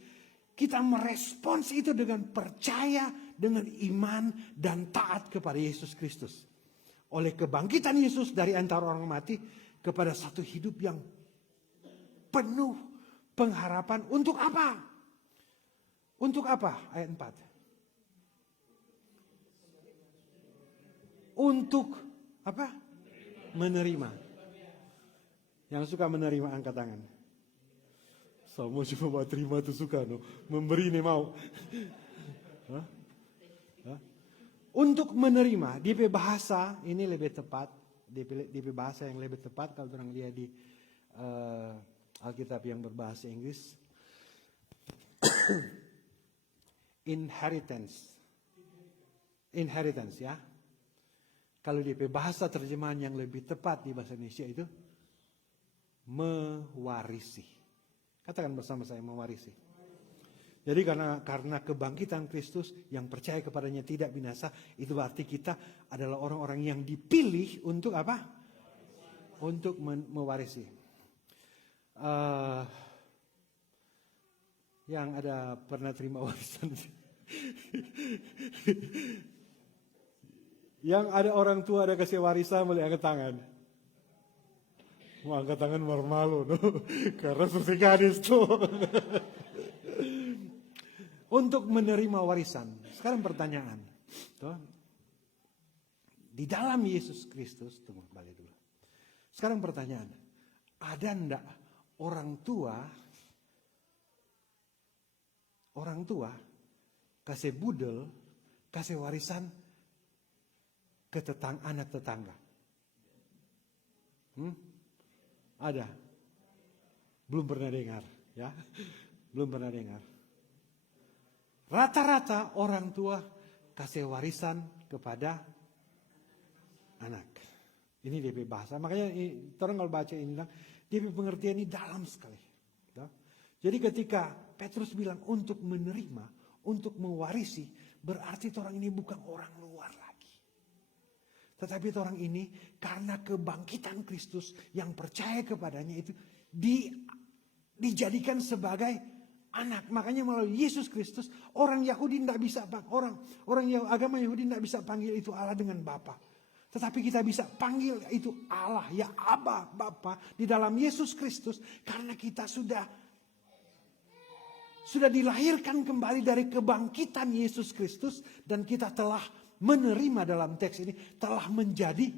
Kita merespons itu dengan percaya, dengan iman dan taat kepada Yesus Kristus. Oleh kebangkitan Yesus dari antara orang mati kepada satu hidup yang penuh pengharapan. Untuk apa? Untuk apa? Ayat 4. Untuk apa? Menerima. Yang suka menerima angkat tangan. Semua cuma mau terima itu suka, no. Memberi ini mau. Hah? Hah? Untuk menerima, di bahasa ini lebih tepat, di bahasa yang lebih tepat kalau orang lihat di Alkitab yang berbahasa Inggris. Inheritance ya. Kalau DP bahasa terjemahan yang lebih tepat di bahasa Indonesia itu mewarisi. Katakan bersama saya, mewarisi. Jadi karena kebangkitan Kristus yang percaya kepadanya tidak binasa, itu berarti kita adalah orang-orang yang dipilih untuk apa? Untuk mewarisi. Yang ada pernah terima warisan. Yang ada orang tua ada kasih warisan, boleh angkat tangan. Mau angkat tangan malu, no? Karena susi gadis tuh. Untuk menerima warisan. Sekarang pertanyaan. Tuh. Di dalam Yesus Kristus, tunggu balik dulu. Sekarang pertanyaan. Ada enggak orang tua kasih budel, kasih warisan ke anak tetangga? Ada? Belum pernah dengar, ya? Belum pernah dengar. Rata-rata orang tua kasih warisan kepada anak. Ini DP bahasa. Makanya orang kalau baca ini bilang, DP pengertian ini dalam sekali. Ya? Jadi ketika Petrus bilang untuk menerima, untuk mewarisi, berarti orang ini bukan orang luar lagi. Tetapi orang ini karena kebangkitan Kristus yang percaya kepadanya itu dijadikan sebagai anak. Makanya melalui Yesus Kristus orang Yahudi tidak bisa, orang agama Yahudi tidak bisa panggil itu Allah dengan Bapa. Tetapi kita bisa panggil itu Allah, ya Aba, Bapa di dalam Yesus Kristus karena kita sudah dilahirkan kembali dari kebangkitan Yesus Kristus dan kita telah menerima dalam teks ini telah menjadi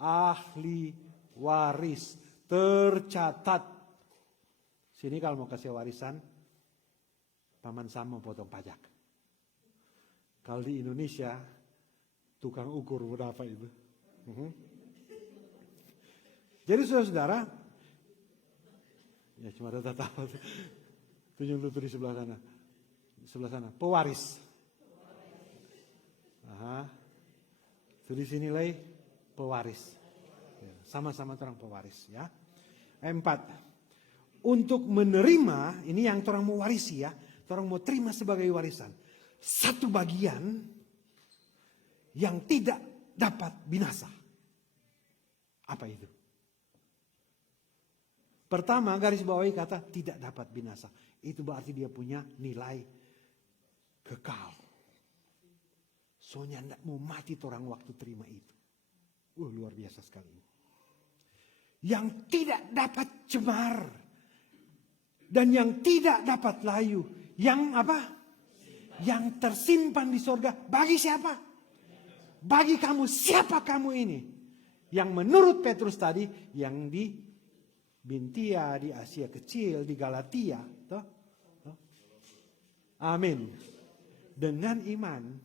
ahli waris, tercatat. Sini kalau mau kasih warisan, paman sama potong pajak. Kalau di Indonesia tukang ukur berapa itu? Jadi saudara-saudara, ya cuma ada tahu. Tunjuk lutut di sebelah sana, pewaris. Itu di sini lagi pewaris. Ya, sama-sama orang pewaris, ya. 4. Untuk menerima, ini yang orang mau warisi ya, orang mau terima sebagai warisan. Satu bagian yang tidak dapat binasa. Apa itu? Pertama garis bawahi kata tidak dapat binasa. Itu berarti dia punya nilai kekal. Soalnya tidak mau mati orang waktu terima itu. Luar biasa sekali. Yang tidak dapat cemar. Dan yang tidak dapat layu. Yang apa? Yang tersimpan di sorga. Bagi siapa? Bagi kamu. Siapa kamu ini? Yang menurut Petrus tadi. Yang di Bintia, di Asia Kecil, di Galatia. Amin. Dengan iman,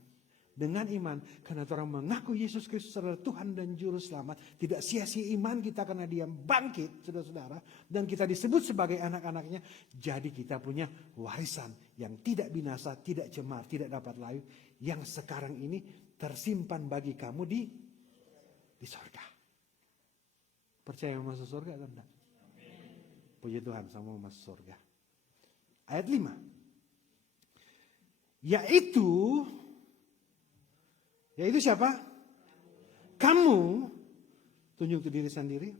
karena orang mengaku Yesus Kristus adalah Tuhan dan Juru Selamat, tidak sia-sia iman kita karena dia bangkit, saudara-saudara, dan kita disebut sebagai anak-anaknya, jadi kita punya warisan yang tidak binasa, tidak cemar, tidak dapat layu, yang sekarang ini tersimpan bagi kamu di sorga. Percaya masuk sorga atau tidak? Puji Tuhan, sama masuk sorga. Ayat 5. Yaitu siapa? Kamu, tunjuk ke diri sendiri.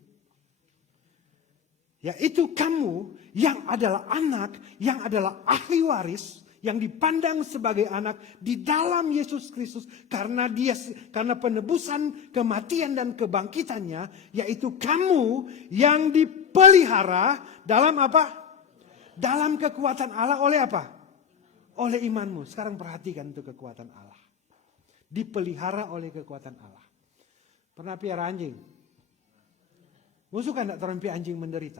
Yaitu kamu yang adalah anak, yang adalah ahli waris, yang dipandang sebagai anak di dalam Yesus Kristus karena penebusan, kematian dan kebangkitannya, yaitu kamu yang dipelihara dalam apa? Dalam kekuatan Allah oleh apa? Oleh imanmu. Sekarang perhatikan itu kekuatan Allah. Dipelihara oleh kekuatan Allah. Pernah piara anjing? Musuh kan tidak terempi anjing menderita?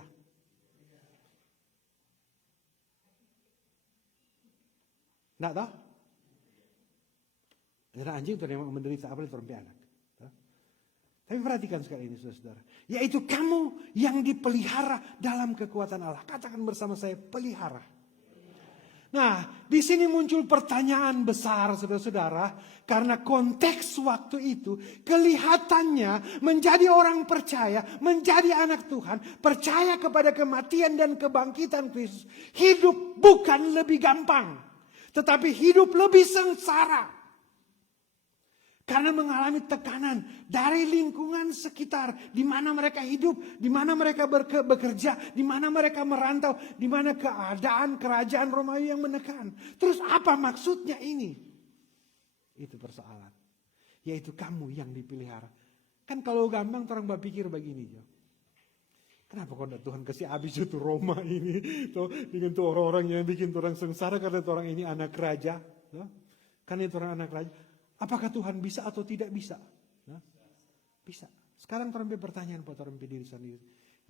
Tidak tahu? Karena anjing itu memang menderita, apalagi terempi anak. Tapi perhatikan sekali ini saudara. Yaitu kamu yang dipelihara dalam kekuatan Allah. Katakan bersama saya, pelihara. Nah, di sini muncul pertanyaan besar, saudara-saudara, karena konteks waktu itu kelihatannya menjadi orang percaya, menjadi anak Tuhan, percaya kepada kematian dan kebangkitan Kristus, hidup bukan lebih gampang, tetapi hidup lebih sengsara. Karena mengalami tekanan dari lingkungan sekitar, di mana mereka hidup, di mana mereka bekerja, di mana mereka merantau, di mana keadaan kerajaan Romawi yang menekan. Terus apa maksudnya ini? Itu persoalan. Yaitu kamu yang dipelihara. Kan kalau gampang orang berpikir begini, Jo. Kenapa kok Tuhan kasih habis itu Roma ini? Tuh, dengan tuh orang-orang yang bikin orang sengsara karena orang ini anak raja. Tuh. Karena itu orang anak raja. Apakah Tuhan bisa atau tidak bisa? Nah, bisa. Sekarang orang pertanyaan buat orang diri sendiri.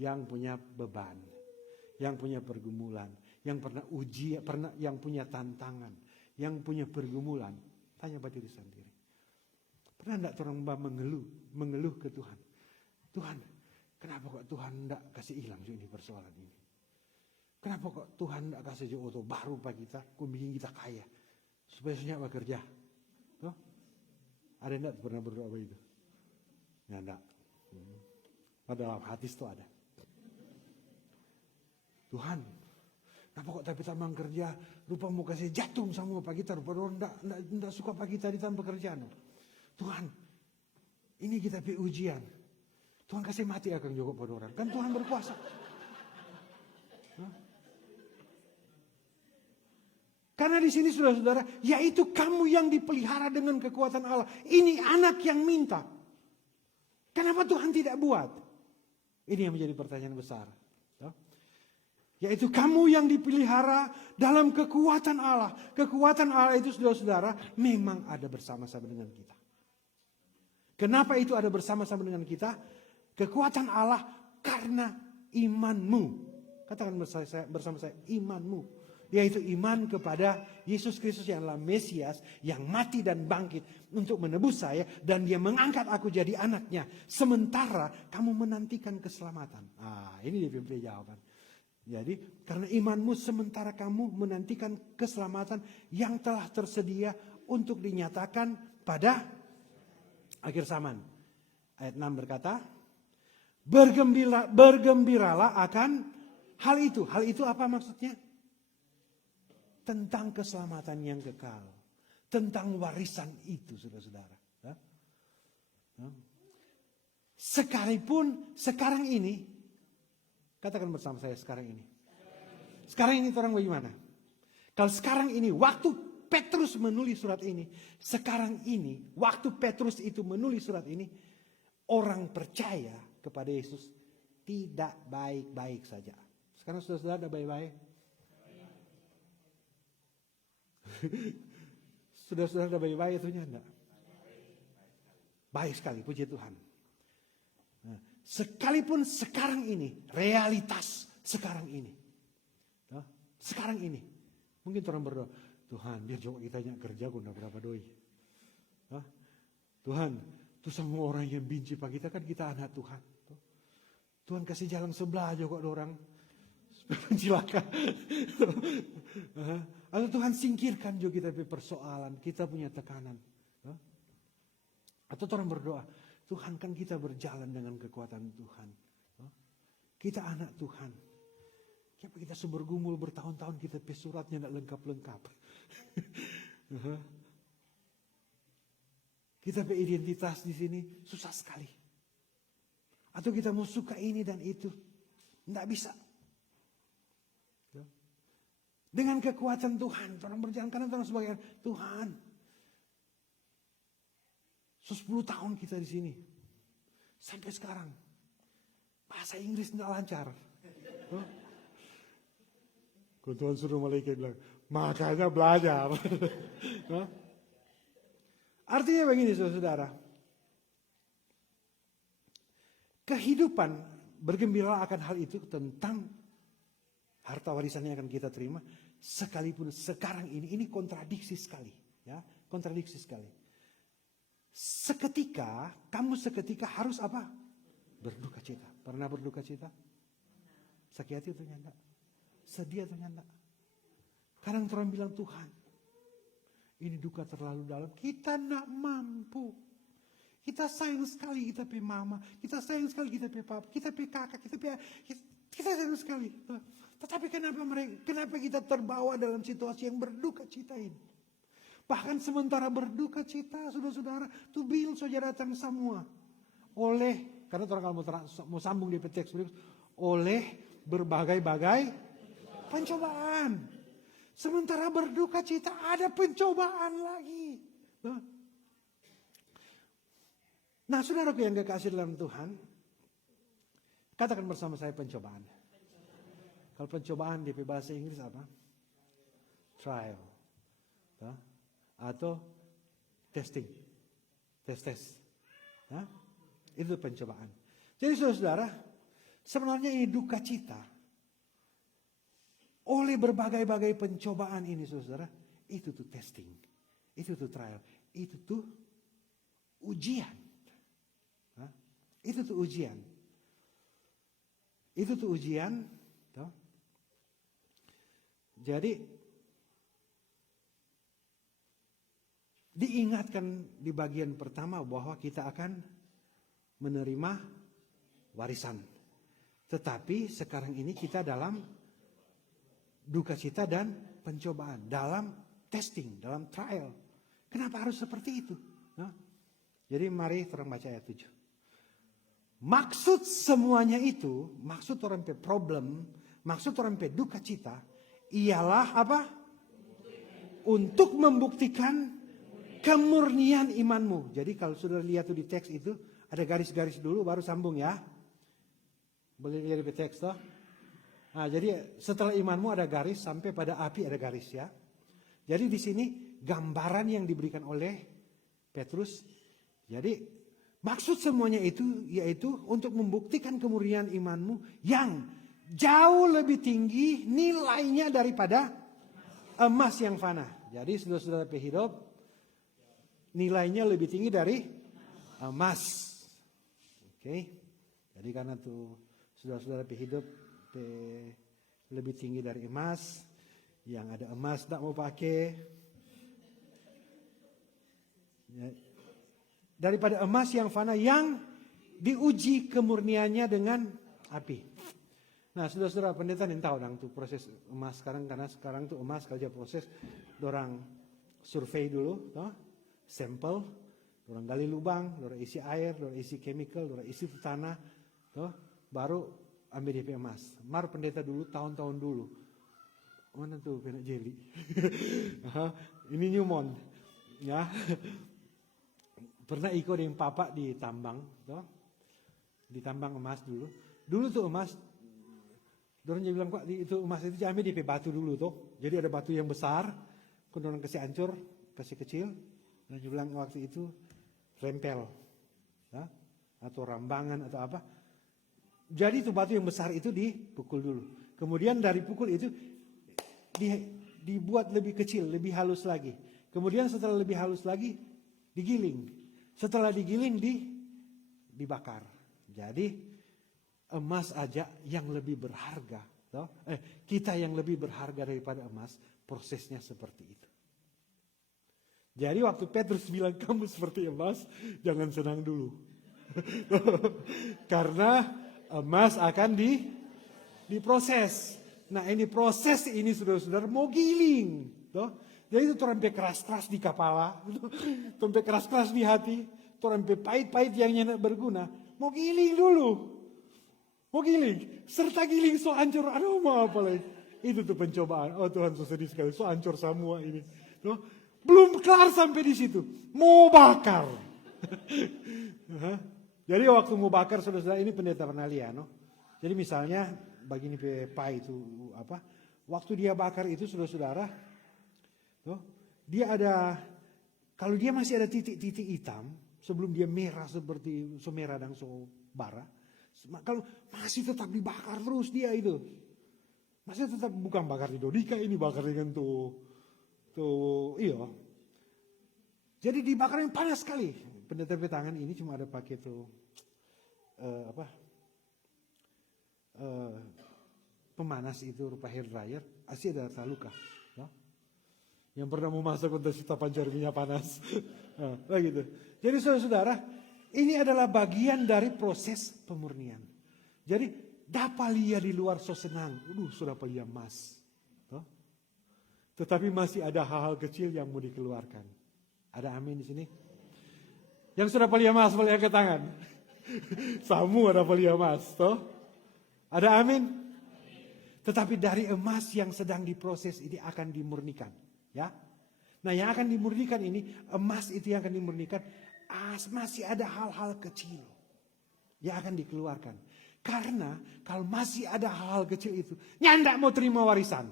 Yang punya beban, yang punya pergumulan, yang pernah uji, yang punya tantangan, yang punya pergumulan. Tanya buat diri sendiri. Pernah enggak orang mengeluh ke Tuhan? Tuhan, kenapa kok Tuhan enggak kasih hilang ini persoalan ini? Kenapa kok Tuhan enggak kasih auto baru bagi kita, bikin kita kaya, supaya senyap bekerja? Tuh? Ada enggak pernah berdoa begitu? Ya enggak. Dalam hati itu ada. Tuhan, kenapa kok tapi tak kerja? Rupa mau kasih jatuh sama Pak kita. Rupa orang enggak suka Pak kita di tanpa pekerjaan. Tuhan, ini kita pi ujian. Tuhan kasih mati akan jawab pada orang. Kan Tuhan berkuasa. Karena di sini saudara-saudara, yaitu kamu yang dipelihara dengan kekuatan Allah. Ini anak yang minta. Kenapa Tuhan tidak buat? Ini yang menjadi pertanyaan besar. Yaitu kamu yang dipelihara dalam kekuatan Allah. Kekuatan Allah itu saudara-saudara memang ada bersama-sama dengan kita. Kenapa itu ada bersama-sama dengan kita? Kekuatan Allah karena imanmu. Katakan bersama saya, imanmu. Yaitu iman kepada Yesus Kristus yang adalah Mesias, yang mati dan bangkit untuk menebus saya, dan dia mengangkat aku jadi anaknya. Sementara kamu menantikan keselamatan. Ini dia jawaban. Jadi karena imanmu sementara kamu menantikan keselamatan yang telah tersedia untuk dinyatakan pada akhir zaman. Ayat 6 berkata, bergembiralah akan hal itu. Hal itu apa maksudnya? Tentang keselamatan yang kekal. Tentang warisan itu, saudara-saudara. Sekalipun sekarang ini, katakan bersama saya sekarang ini. Sekarang ini orang bagaimana? Kalau sekarang ini, waktu Petrus menulis surat ini. Sekarang ini, waktu Petrus itu menulis surat ini. Orang percaya kepada Yesus tidak baik-baik saja. Sekarang saudara-saudara ada baik-baik? Sudah-sudah ada baik-baik itunya enggak? Baik sekali, puji Tuhan. Nah, sekalipun sekarang ini, realitas sekarang ini. Sekarang ini. Mungkin orang berdoa, Tuhan biar coba kita kerja guna berapa doi. Tuhan, itu semua orang yang benci pak kita kan kita anak Tuhan. Tuhan kasih jalan sebelah aja kok orang. Cilaka. Atau Tuhan singkirkan juga kita punya persoalan, kita punya tekanan. Atau orang berdoa, Tuhan kan kita berjalan dengan kekuatan Tuhan. Kita anak Tuhan. Kenapa kita bergumul bertahun-tahun kita suratnya tidak lengkap-lengkap. Kita beridentitas di sini susah sekali. Atau kita mau suka ini dan itu. Tidak bisa. Dengan kekuatan Tuhan. Orang berjalan karena orang sebagai Tuhan. 10 tahun kita di sini. Sampai sekarang. Bahasa Inggris tidak lancar. Tuhan suruh malaikat bilang, makanya belajar. Artinya begini saudara. Kehidupan bergembira akan hal itu tentang harta warisan yang akan kita terima. Sekalipun sekarang ini kontradiksi sekali. Ya, kontradiksi sekali. Kamu seketika harus apa? Berduka cita. Pernah berduka cita? Sakit hati atau nyanda? Sedih atau nyanda? Kadang orang bilang, Tuhan, ini duka terlalu dalam. Kita tidak mampu. Kita sayang sekali kita pe mama. Kita sayang sekali kita pe papa. Kita pe kakak. Kita sayang sekali. Tetapi kenapa kita terbawa dalam situasi yang berduka cita ini? Bahkan sementara berduka cita, saudara-saudara, tubil saja datang semua. Karena orang kalau mau sambung di teks berikut, oleh berbagai-bagai pencobaan. Sementara berduka cita ada pencobaan lagi. Nah, saudaraku yang kekasih dalam Tuhan, katakan bersama saya pencobaan. Kalau pencobaan di bahasa Inggris apa? Trial. Atau testing. Tes. Itu pencobaan. Jadi saudara-saudara, sebenarnya ini duka cita. Oleh berbagai-bagai pencobaan ini saudara, itu tuh testing. Itu tuh trial. Itu tuh ujian. Itu tuh ujian. Itu tuh ujian. Jadi diingatkan di bagian pertama bahwa kita akan menerima warisan. Tetapi sekarang ini kita dalam duka cita dan pencobaan. Dalam testing, dalam trial. Kenapa harus seperti itu? Jadi mari kita baca ayat 7. Maksud semuanya itu, maksud orang pe problem, maksud orang pe duka cita, ialah apa? Untuk membuktikan kemurnian imanmu. Jadi kalau sudah lihat tuh di teks itu, ada garis-garis dulu baru sambung ya. Boleh lihat di teks toh? Nah, jadi setelah imanmu ada garis, sampai pada api ada garis ya. Jadi di sini gambaran yang diberikan oleh Petrus. Jadi maksud semuanya itu yaitu untuk membuktikan kemurnian imanmu yang jauh lebih tinggi nilainya daripada emas yang fana. Jadi saudara-saudara hidup nilainya lebih tinggi dari emas. Oke. Jadi karena tuh saudara-saudara hidup lebih tinggi dari emas, yang ada emas tak mau pakai. Ya. Daripada emas yang fana yang diuji kemurniannya dengan api. Nah, saudara-saudara pendeta yang tahu dong tuh proses emas sekarang, karena sekarang tuh emas kalau dia proses, dorang survei dulu, toh, sampel, dorang gali lubang, dorang isi air, dorang isi chemical, dorang isi tanah, toh, baru ambil DP emas. Mar pendeta dulu tahun-tahun dulu, mana tuh penak jeli, ini Newmont, ya. Pernah ikut dengan papa di tambang, toh? Di tambang emas dulu. Dulu tuh emas, dorang bilang kok itu emas itu ambil di batu dulu toh. Jadi ada batu yang besar, kalau orang kasih hancur, kasih kecil, dan dia bilang waktu itu rempel, ya? Atau rambangan atau apa. Jadi itu batu yang besar itu dipukul dulu. Kemudian dari pukul itu dibuat lebih kecil, lebih halus lagi. Kemudian setelah lebih halus lagi, digiling. Setelah digiling dibakar. Jadi emas aja yang lebih berharga. Kita yang lebih berharga daripada emas, prosesnya seperti itu. Jadi waktu Petrus bilang kamu seperti emas, jangan senang dulu. Karena emas akan diproses. Nah ini proses ini saudara-saudara mau giling. Jadi itu sampai keras-keras di kepala, sampai keras-keras di hati, sampai pahit-pahit yang tidak berguna. Mau giling dulu. Mau giling. Serta giling so hancur, aduh mau apa lagi. Itu tuh pencobaan. Oh Tuhan so sedih sekali, so hancur semua ini. Belum kelar sampai di situ. Mau bakar. Jadi waktu mau bakar, saudara-saudara ini pendeta pernah lihat. Jadi misalnya, bagi ini pai itu apa. Waktu dia bakar itu saudara-saudara, dia ada, kalau dia masih ada titik-titik hitam, sebelum dia merah seperti so merah dan so bara, kalau masih tetap dibakar terus dia itu, masih tetap bukan bakar di Dodika ini, bakar dengan iya. Jadi dibakar yang panas sekali. Pendeta tangan ini cuma ada pakai pemanas itu rupa hair dryer, asli ada luka. Yang pernah mau masuk untuk kita pancar minyak panas. Nah, begitu. Jadi saudara-saudara, ini adalah bagian dari proses pemurnian. Jadi dapat lihat di luar so senang. Sudah palia emas. Tetapi masih ada hal-hal kecil yang mau dikeluarkan. Ada amin di sini? Yang sudah palia emas, boleh angkat tangan. Samu ada palia emas. Ada amin? Tetapi dari emas yang sedang diproses ini akan dimurnikan. Ya, nah yang akan dimurnikan ini, emas itu yang akan dimurnikan, masih ada hal-hal kecil yang akan dikeluarkan. Karena kalau masih ada hal-hal kecil itu, nyanda mau terima warisan.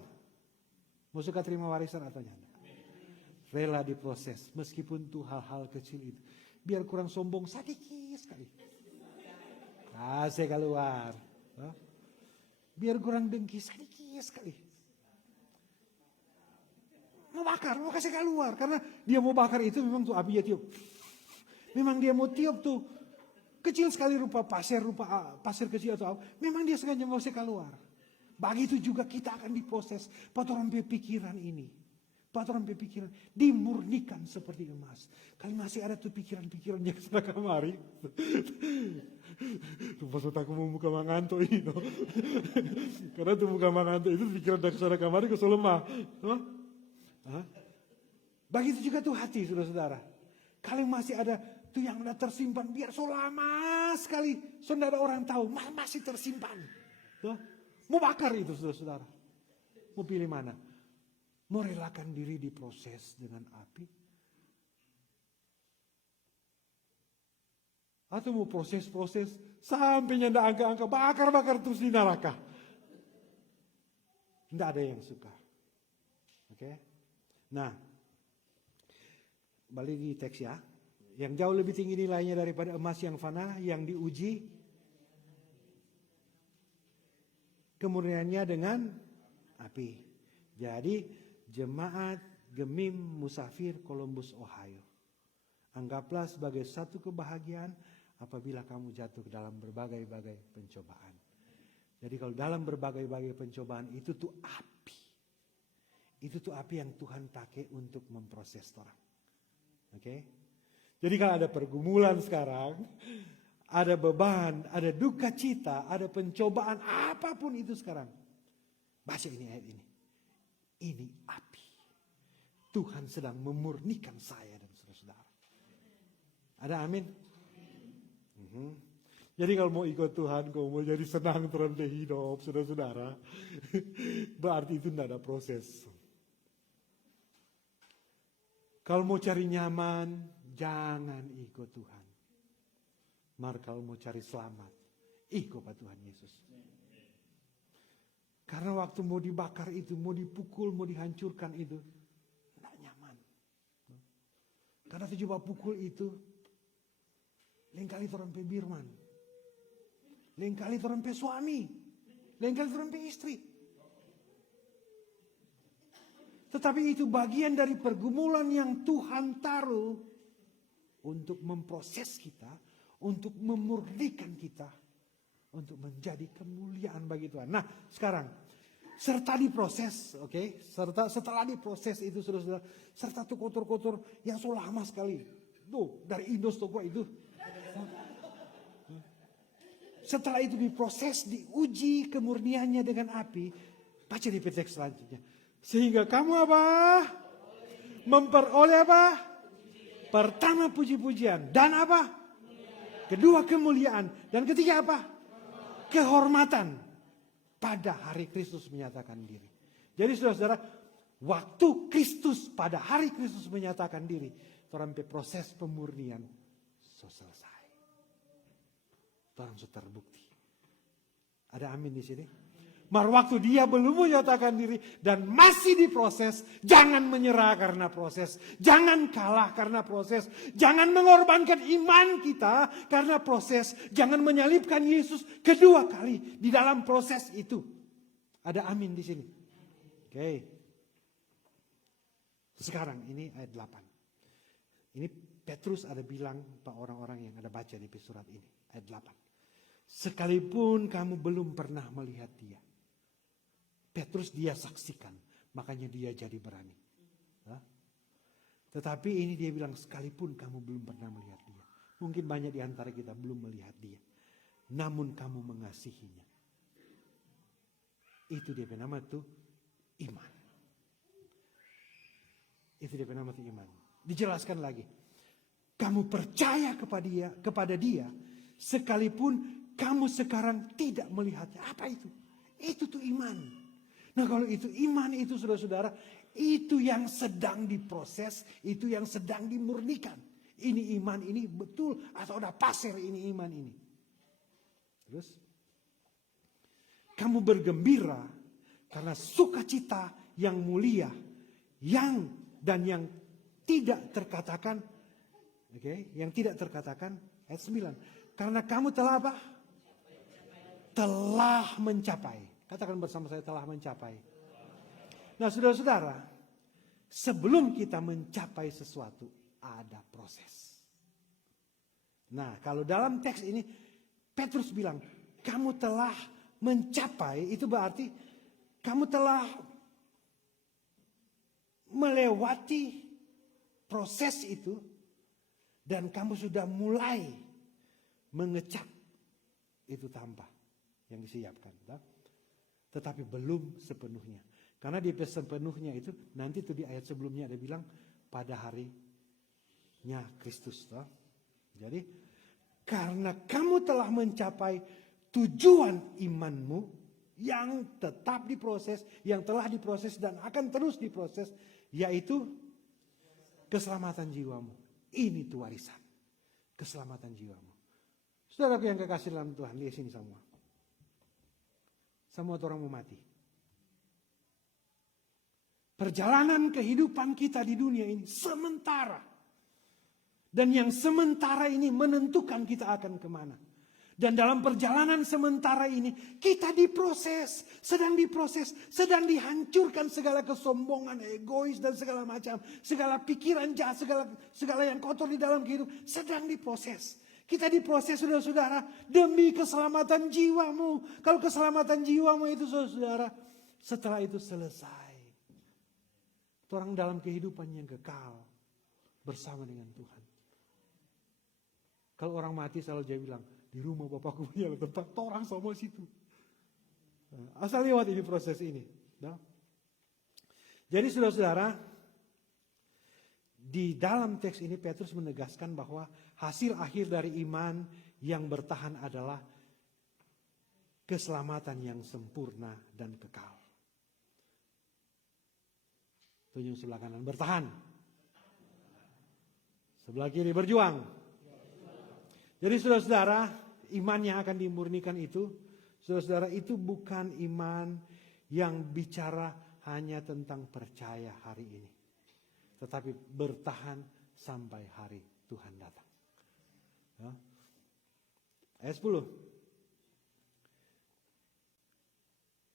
Mau suka terima warisan atau nyanda? Rela diproses, meskipun tuh hal-hal kecil itu. Biar kurang sombong sedikit sekali. Kasih keluar. Biar kurang dengki sedikit sekali. Mau bakar, mau kasih keluar. Karena dia mau bakar itu memang tuh apinya tiup. Memang dia mau tiup tuh. Kecil sekali rupa pasir kecil atau apa. Memang dia sengaja mau kasih keluar. Begitu juga kita akan diproses. Patoran pikiran ini. Patoran pikiran dimurnikan seperti emas. Kalau masih ada tuh pikiran-pikiran yang sudah kemari. Pas aku mau buka manganto ini. No? Karena tuh buka manganto itu pikiran dari sudah kemari ke lemah. No? Begitu juga tuh hati, saudara-saudara. Kalau masih ada tuh yang udah tersimpan, biar so lama sekali, saudara orang tahu, masih tersimpan. Tuh. Mau bakar itu, saudara-saudara. Mau pilih mana? Mau relakan diri diproses dengan api? Atau mau proses-proses sampai nyanda angka-angka, bakar-bakar terus di neraka? Tidak ada yang suka. Oke? Nah, balik di teks ya. Yang jauh lebih tinggi nilainya daripada emas yang fana, yang diuji kemurniannya dengan api. Jadi, jemaat Gemim Musafir Columbus, Ohio. Anggaplah sebagai satu kebahagiaan apabila kamu jatuh ke dalam berbagai-bagai pencobaan. Jadi kalau dalam berbagai-bagai pencobaan itu tuh api. Itu tuh api yang Tuhan pakai untuk memproses orang. Oke? Jadi kalau ada pergumulan sekarang, ada beban, ada duka cita, ada pencobaan, apapun itu sekarang. Baca ini ayat ini. Ini api. Tuhan sedang memurnikan saya dan saudara-saudara. Ada amin? Jadi kalau mau ikut Tuhan, kalau mau jadi senang terus hidup, saudara-saudara, berarti itu tidak ada proses. Kalau mau cari nyaman, jangan ikut Tuhan. Maka kalau mau cari selamat, ikut Tuhan Yesus. Karena waktu mau dibakar itu, mau dipukul, mau dihancurkan itu, tidak nyaman. Karena coba pukul itu, lain kali orang pe birman, lain kali orang pe suami, lain kali orang pe istri. Tetapi itu bagian dari pergumulan yang Tuhan taruh untuk memproses kita, untuk memurnikan kita, untuk menjadi kemuliaan bagi Tuhan. Nah, sekarang serta diproses, oke? Setelah diproses itu saudara-saudara, serta tuh kotor-kotor yang so lama sekali. Tuh, dari Indos tuh gua itu. Setelah itu diproses, diuji kemurniannya dengan api, baca di teks selanjutnya. Sehingga kamu apa? Memperoleh apa? Pertama puji-pujian. Dan apa? Kedua kemuliaan. Dan ketiga apa? Kehormatan. Pada hari Kristus menyatakan diri. Jadi saudara-saudara, waktu Kristus, pada hari Kristus menyatakan diri, sampai proses pemurnian selesai. Orang sudah terbukti. Ada amin di sini? Mar waktu dia belum menyatakan diri dan masih diproses, jangan menyerah karena proses, jangan kalah karena proses, jangan mengorbankan iman kita karena proses, jangan menyalibkan Yesus kedua kali di dalam proses itu. Ada amin di sini. Oke. Sekarang ini ayat 8. Ini Petrus ada bilang ke orang-orang yang ada baca di surat ini, ayat 8. Sekalipun kamu belum pernah melihat dia. Petrus dia saksikan, makanya dia jadi berani. Tetapi ini dia bilang, sekalipun kamu belum pernah melihat dia. Mungkin banyak di antara kita belum melihat dia. Namun kamu mengasihinya. Itu dia nama tuh iman. Itu dia nama tuh iman. Dijelaskan lagi. Kamu percaya kepada dia sekalipun kamu sekarang tidak melihatnya. Apa itu? Itu tuh iman. Nah kalau itu iman itu saudara-saudara, itu yang sedang diproses, itu yang sedang dimurnikan. Ini iman ini betul atau ada pasir ini iman ini. Terus kamu bergembira karena sukacita yang mulia yang tidak terkatakan, yang tidak terkatakan ayat 9. Karena kamu telah apa? Telah mencapai. Katakan bersama saya, telah mencapai. Nah saudara-saudara, sebelum kita mencapai sesuatu ada proses. Nah kalau dalam teks ini Petrus bilang, kamu telah mencapai, itu berarti kamu telah melewati proses itu dan kamu sudah mulai mengecap itu tanpa yang disiapkan. Tetapi belum sepenuhnya. Karena di sepenuhnya itu nanti tuh di ayat sebelumnya ada bilang pada harinya Kristus. Jadi karena kamu telah mencapai tujuan imanmu yang tetap diproses, yang telah diproses dan akan terus diproses, yaitu keselamatan jiwamu. Ini tuh warisan. Keselamatan jiwamu. Saudaraku yang kekasih dalam Tuhan, di sini semua. Semua orang mau mati. Perjalanan kehidupan kita di dunia ini sementara. Dan yang sementara ini menentukan kita akan kemana. Dan dalam perjalanan sementara ini kita diproses, sedang dihancurkan segala kesombongan, egois dan segala macam, segala pikiran jahat, segala yang kotor di dalam kehidupan sedang diproses. Kita diproses saudara-saudara demi keselamatan jiwamu. Kalau keselamatan jiwamu itu saudara, setelah itu selesai. Orang dalam kehidupan yang kekal bersama dengan Tuhan. Kalau orang mati selalu dia bilang, di rumah Bapakku punya tempat, orang semua situ. Asal lewat ini proses ini. Jadi saudara-saudara, di dalam teks ini Petrus menegaskan bahwa hasil akhir dari iman yang bertahan adalah keselamatan yang sempurna dan kekal. Tunjuk sebelah kanan, bertahan. Sebelah kiri, berjuang. Jadi saudara-saudara, iman yang akan dimurnikan itu, saudara-saudara, itu bukan iman yang bicara hanya tentang percaya hari ini. Tetapi bertahan sampai hari Tuhan datang. Ayat 10.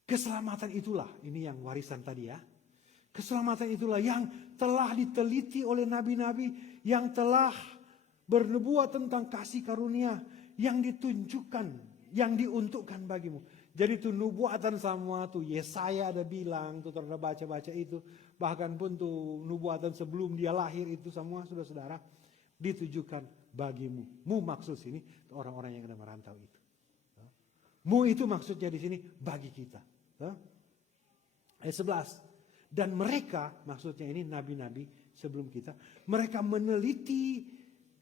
Keselamatan itulah, ini yang warisan tadi ya. Keselamatan itulah yang telah diteliti oleh nabi-nabi, yang telah bernubuat tentang kasih karunia yang ditunjukkan, yang diuntukkan bagimu. Jadi itu nubuatan semua tuh Yesaya ada bilang, tuh terus baca-baca itu, bahkan pun tuh nubuatan sebelum dia lahir itu semua saudara-saudara ditujukan bagimu. Mu maksud sini orang-orang yang ada merantau itu. Mu itu maksudnya di sini bagi kita. Ayat 11. Dan mereka, maksudnya ini nabi-nabi sebelum kita, mereka meneliti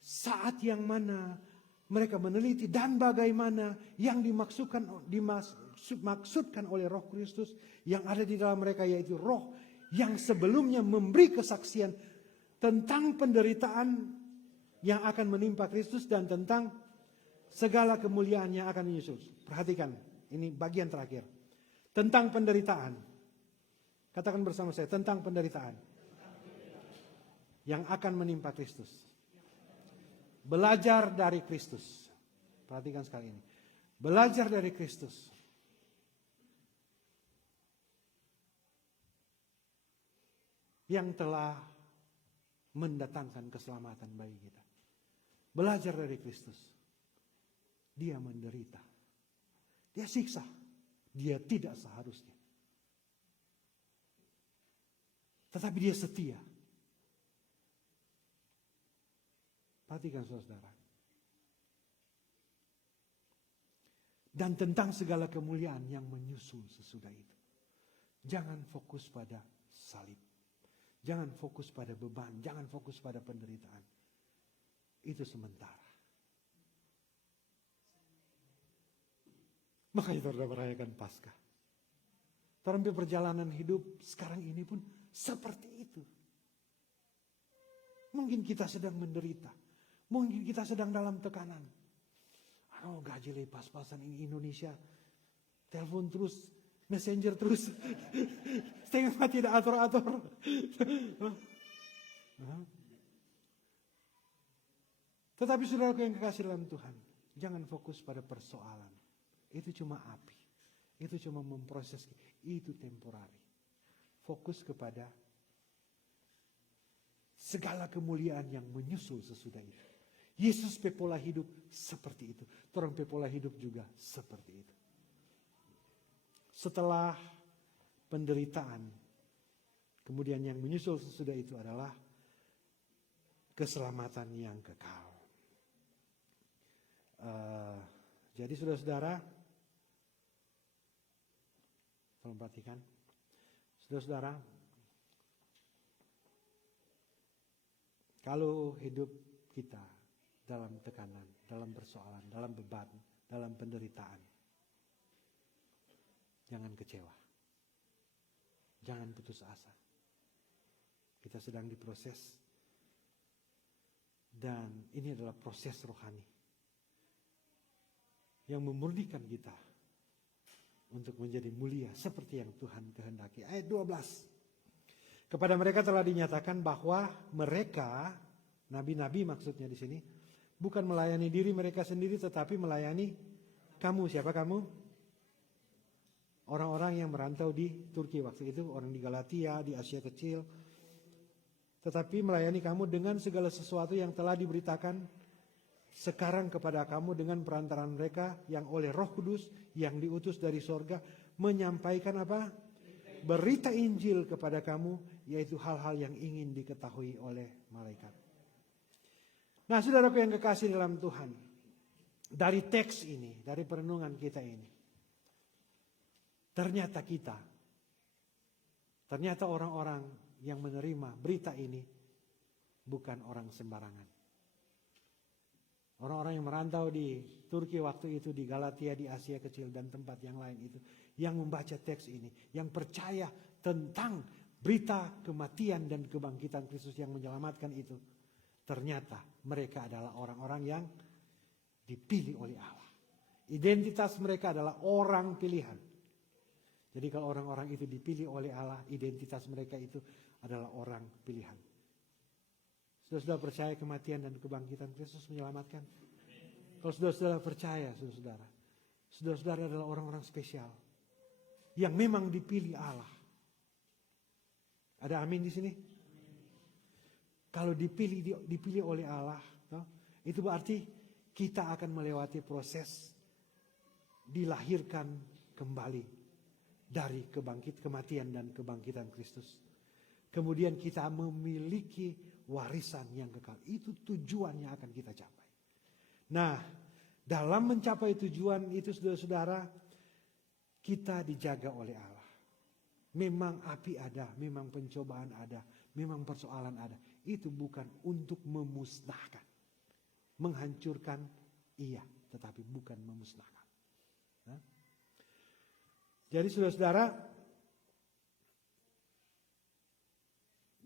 saat yang mana, mereka meneliti dan bagaimana yang dimaksudkan oleh Roh Kristus yang ada di dalam mereka, yaitu Roh yang sebelumnya memberi kesaksian tentang penderitaan yang akan menimpa Kristus dan tentang segala kemuliaan yang akan menyusul. Perhatikan, ini bagian terakhir. Tentang penderitaan. Katakan bersama saya, tentang penderitaan yang akan menimpa Kristus. Belajar dari Kristus. Perhatikan sekali ini. Belajar dari Kristus. Yang telah mendatangkan keselamatan bagi kita. Belajar dari Kristus. Dia menderita. Dia siksa. Dia tidak seharusnya. Tetapi dia setia. Perhatikan saudara. Dan tentang segala kemuliaan yang menyusul sesudah itu. Jangan fokus pada salib. Jangan fokus pada beban. Jangan fokus pada penderitaan. Itu sementara. Makanya saudara merayakan Paskah. Dalam perjalanan hidup sekarang ini pun seperti itu. Mungkin kita sedang menderita. Mungkin kita sedang dalam tekanan. Oh, gaji pas-pasan ini Indonesia. Telepon terus, messenger terus. Setengah mati tidak atur-atur. Tetapi saudaraku yang kekasih dalam Tuhan, jangan fokus pada persoalan. Itu cuma api. Itu cuma memproses. Itu temporari. Fokus kepada segala kemuliaan yang menyusul sesudah itu. Yesus pepola hidup seperti itu. Orang pepola hidup juga seperti itu. Setelah penderitaan, kemudian yang menyusul sesudah itu adalah keselamatan yang kekal. Jadi saudara-saudara, tolong perhatikan. Saudara-saudara, kalau hidup kita dalam tekanan, dalam persoalan, dalam beban, dalam penderitaan, jangan kecewa. Jangan putus asa. Kita sedang diproses. Dan ini adalah proses rohani yang memurnikan kita untuk menjadi mulia seperti yang Tuhan kehendaki. Ayat 12. Kepada mereka telah dinyatakan bahwa mereka, nabi-nabi maksudnya di sini, bukan melayani diri mereka sendiri tetapi melayani kamu. Siapa kamu? Orang-orang yang merantau di Turki waktu itu, orang di Galatia, di Asia Kecil. Tetapi melayani kamu dengan segala sesuatu yang telah diberitakan sekarang kepada kamu dengan perantaraan mereka yang oleh Roh Kudus yang diutus dari sorga menyampaikan apa? Berita Injil kepada kamu, yaitu hal-hal yang ingin diketahui oleh malaikat. Nah, saudaraku yang kekasih dalam Tuhan, dari teks ini, dari perenungan kita ini, ternyata orang-orang yang menerima berita ini bukan orang sembarangan. Orang-orang yang merantau di Turki waktu itu, di Galatia, di Asia Kecil, dan tempat yang lain itu, yang membaca teks ini, yang percaya tentang berita kematian dan kebangkitan Kristus yang menyelamatkan itu, ternyata mereka adalah orang-orang yang dipilih oleh Allah. Identitas mereka adalah orang pilihan. Jadi kalau orang-orang itu dipilih oleh Allah, identitas mereka itu adalah orang pilihan. Saudara-saudara percaya kematian dan kebangkitan Kristus menyelamatkan? Kalau saudara-saudara percaya, saudara-saudara adalah orang-orang spesial yang memang dipilih Allah. Ada amin di sini? Kalau dipilih oleh Allah, itu berarti kita akan melewati proses dilahirkan kembali dari kematian dan kebangkitan Kristus. Kemudian kita memiliki warisan yang kekal. Itu tujuan yang akan kita capai. Nah, dalam mencapai tujuan itu saudara-saudara, kita dijaga oleh Allah. Memang api ada, memang pencobaan ada, memang persoalan ada. Itu bukan untuk memusnahkan. Menghancurkan, iya, tetapi bukan memusnahkan. Nah? Jadi saudara-saudara,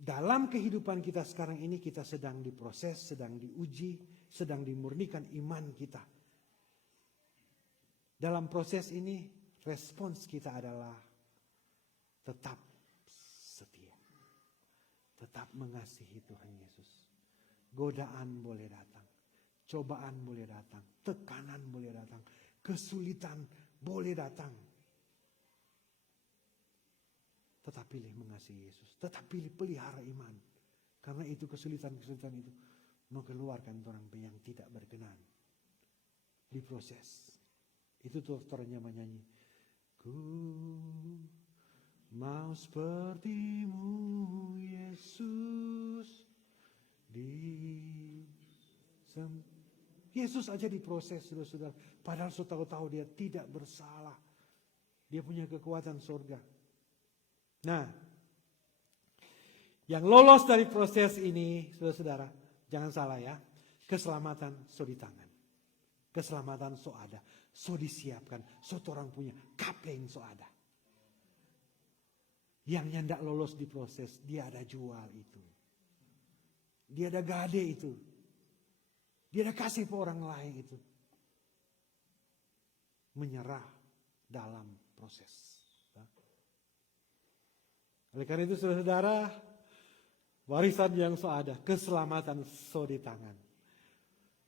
dalam kehidupan kita sekarang ini kita sedang diproses, sedang diuji, sedang dimurnikan iman kita. Dalam proses ini respons kita adalah tetap setia. Tetap mengasihi Tuhan Yesus. Godaan boleh datang, cobaan boleh datang, tekanan boleh datang, kesulitan boleh datang. Tetap pilih mengasihi Yesus. Tetap pilih pelihara iman. Karena itu kesulitan-kesulitan itu mengeluarkan orang yang tidak berkenan. Diproses. Itu tuh orangnya menyanyi. Ku mau sepertimu Yesus. Yesus aja diproses, saudara-saudara. Padahal tahu-tahu dia tidak bersalah. Dia punya kekuatan surga. Nah, yang lolos dari proses ini, saudara-saudara, jangan salah ya. Keselamatan so di tangan. Keselamatan so ada. So disiapkan. So orang punya. Kapeng so ada. Yang nyandak lolos di proses, dia ada jual itu. Dia ada gade itu. Dia ada kasih ke orang lain itu. Menyerah dalam proses. Oleh karena itu saudara-saudara, warisan yang so ada, keselamatan so di tangan.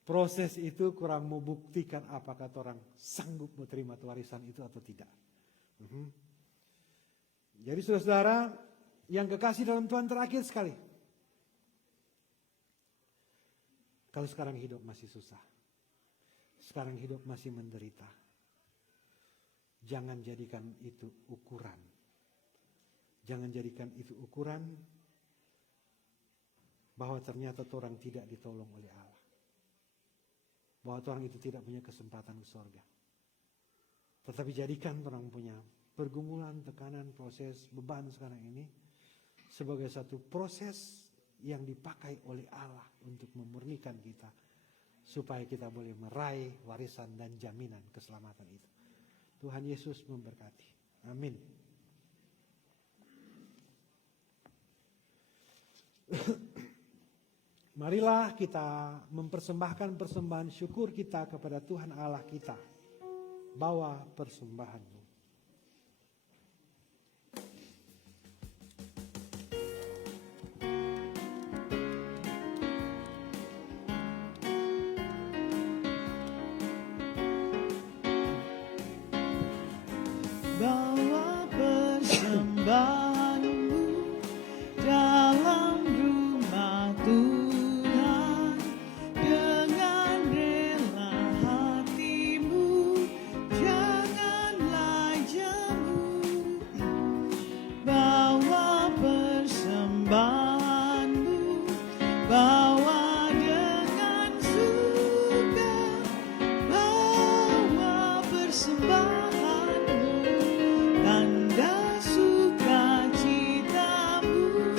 Proses itu kurang membuktikan apakah orang sanggup menerima warisan itu atau tidak. Jadi saudara-saudara, yang kekasih dalam Tuhan terakhir sekali. Kalau sekarang hidup masih susah, sekarang hidup masih menderita, jangan jadikan itu ukuran. Jangan jadikan itu ukuran bahwa ternyata orang tidak ditolong oleh Allah. Bahwa orang itu tidak punya kesempatan ke surga. Tetapi jadikan orang punya pergumulan, tekanan, proses, beban sekarang ini sebagai satu proses yang dipakai oleh Allah untuk memurnikan kita supaya kita boleh meraih warisan dan jaminan keselamatan itu. Tuhan Yesus memberkati. Amin. Marilah kita mempersembahkan persembahan syukur kita kepada Tuhan Allah kita. Bawa persembahanmu. Bawa persembahanmu dalam rumah Tuhan dengan rela hatimu, janganlah jemu. Bawa persembahanmu, bawa dengan suka, bawa persembahanmu. Tanda sukacitamu,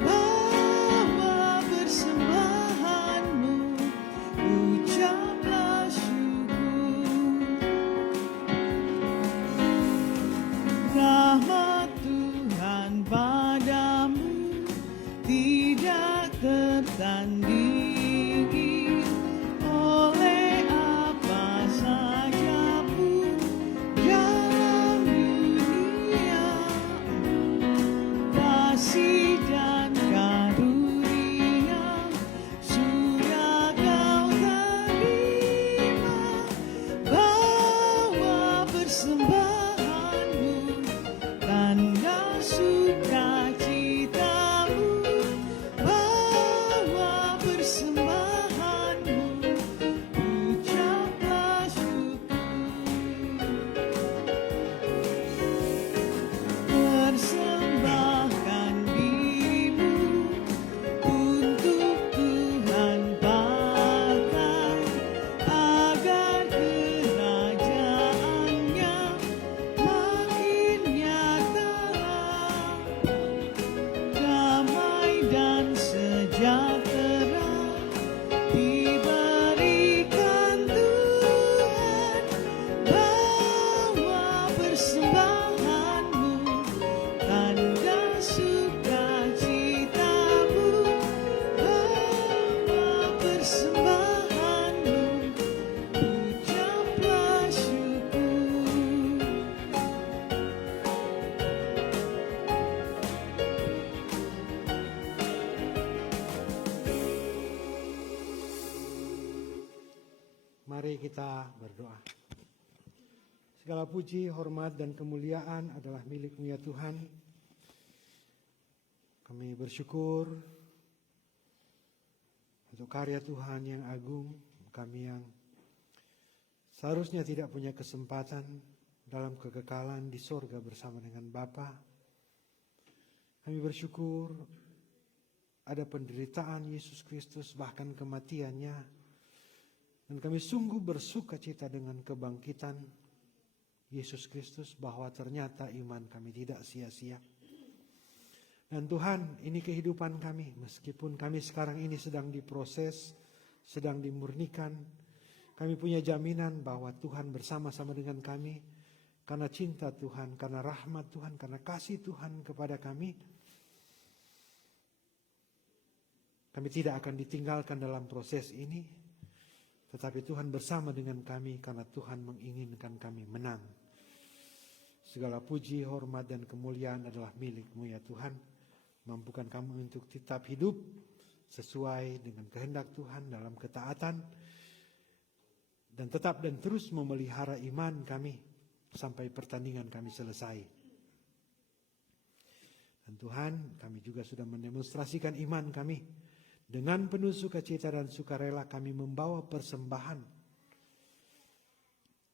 bawa persembahanmu, ucaplah syukur. Rahmat Tuhan padamu tidak tertandingi oleh apa saja pun dalam dunia. Kasih dan karunia sudah kau terima. Bawa persembahanmu, tanda sukacitamu, bawa persembahanmu, ucaplah syukur. Persembahkan dirimu untuk Tuhan pakai, agar kerajaannya makin nyata. Damai dan sejahtera diberikan Tuhan. Bawa persembahanmu, tanda sukacitamu, bawa persembahanmu, ucaplah syukur. Mari kita berdoa. Segala puji, hormat, dan kemuliaan adalah milik-Mu ya Tuhan. Kami bersyukur untuk karya Tuhan yang agung. Kami yang seharusnya tidak punya kesempatan dalam kekekalan di sorga bersama dengan Bapa. Kami bersyukur ada penderitaan Yesus Kristus, bahkan kematiannya Dan kami sungguh bersuka cita dengan kebangkitan Yesus Kristus, bahwa ternyata iman kami tidak sia-sia. Dan Tuhan, ini kehidupan kami, meskipun kami sekarang ini sedang diproses, sedang dimurnikan, kami punya jaminan bahwa Tuhan bersama-sama dengan kami, karena cinta Tuhan, karena rahmat Tuhan, karena kasih Tuhan kepada kami. Kami tidak akan ditinggalkan dalam proses ini, tetapi Tuhan bersama dengan kami karena Tuhan menginginkan kami menang. Segala puji, hormat, dan kemuliaan adalah milik-Mu ya Tuhan. Mampukan kami untuk tetap hidup sesuai dengan kehendak Tuhan dalam ketaatan, dan tetap dan terus memelihara iman kami sampai pertandingan kami selesai. Dan Tuhan, kami juga sudah mendemonstrasikan iman kami. Dengan penuh sukacita dan sukarela kami membawa persembahan.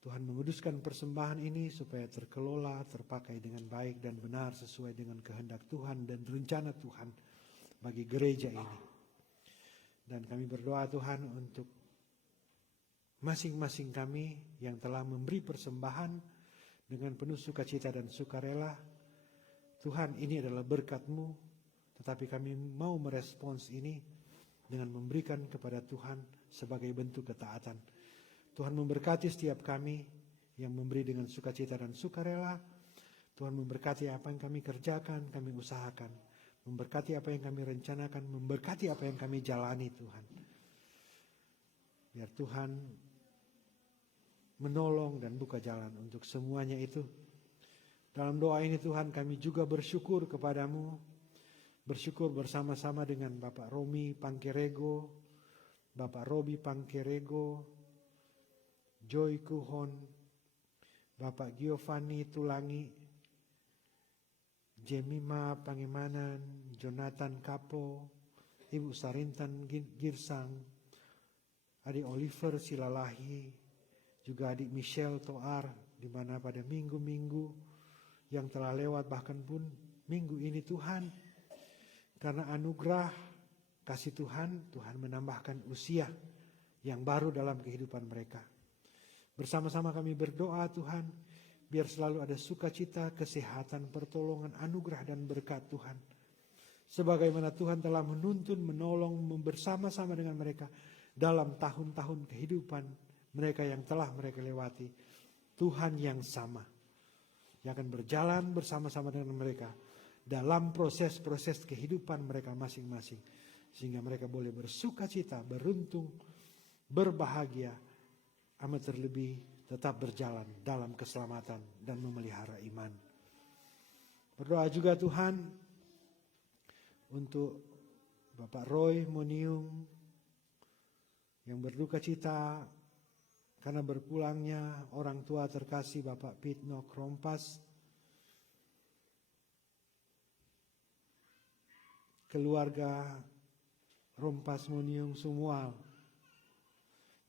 Tuhan menguduskan persembahan ini supaya terkelola, terpakai dengan baik dan benar sesuai dengan kehendak Tuhan dan rencana Tuhan bagi gereja ini. Dan kami berdoa Tuhan untuk masing-masing kami yang telah memberi persembahan dengan penuh sukacita dan sukarela. Tuhan, ini adalah berkat-Mu, tetapi kami mau merespons ini dengan memberikan kepada Tuhan sebagai bentuk ketaatan. Tuhan memberkati setiap kami yang memberi dengan sukacita dan sukarela. Tuhan memberkati apa yang kami kerjakan, kami usahakan. Memberkati apa yang kami rencanakan, memberkati apa yang kami jalani Tuhan. Biar Tuhan menolong dan buka jalan untuk semuanya itu. Dalam doa ini Tuhan, kami juga bersyukur kepadamu. Bersyukur bersama-sama dengan Bapak Romi Pangkerego, Bapak Robi Pangkerego, Joy Kuhon, Bapak Giovanni Tulangi, Jemima Pangemanan, Jonathan Kapo, Ibu Sarintan Girsang, adik Oliver Silalahi, juga adik Michelle Toar, di mana pada minggu-minggu yang telah lewat, bahkan pun minggu ini Tuhan, karena anugerah kasih Tuhan, Tuhan menambahkan usia yang baru dalam kehidupan mereka. Bersama-sama kami berdoa Tuhan, biar selalu ada sukacita, kesehatan, pertolongan, anugerah dan berkat Tuhan. Sebagaimana Tuhan telah menuntun, menolong, bersama-sama dengan mereka dalam tahun-tahun kehidupan mereka yang telah mereka lewati. Tuhan yang sama, yang akan berjalan bersama-sama dengan mereka dalam proses-proses kehidupan mereka masing-masing. Sehingga mereka boleh bersukacita, beruntung, berbahagia, amat terlebih tetap berjalan dalam keselamatan dan memelihara iman. Berdoa juga Tuhan untuk Bapak Roy Moniung yang berduka cita karena berpulangnya orang tua terkasih Bapak Pitno Krompas. Keluarga Rompas Moniung Sumual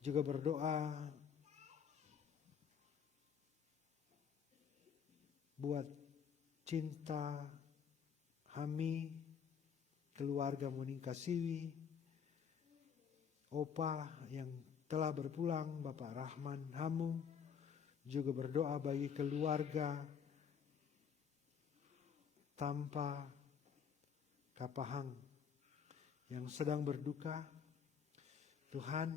juga berdoa buat Cinta Hami, keluarga Muning Kasiwi, Opa yang telah berpulang, Bapak Rahman Hamu, juga berdoa bagi keluarga Tampa Kapahang yang sedang berduka. Tuhan,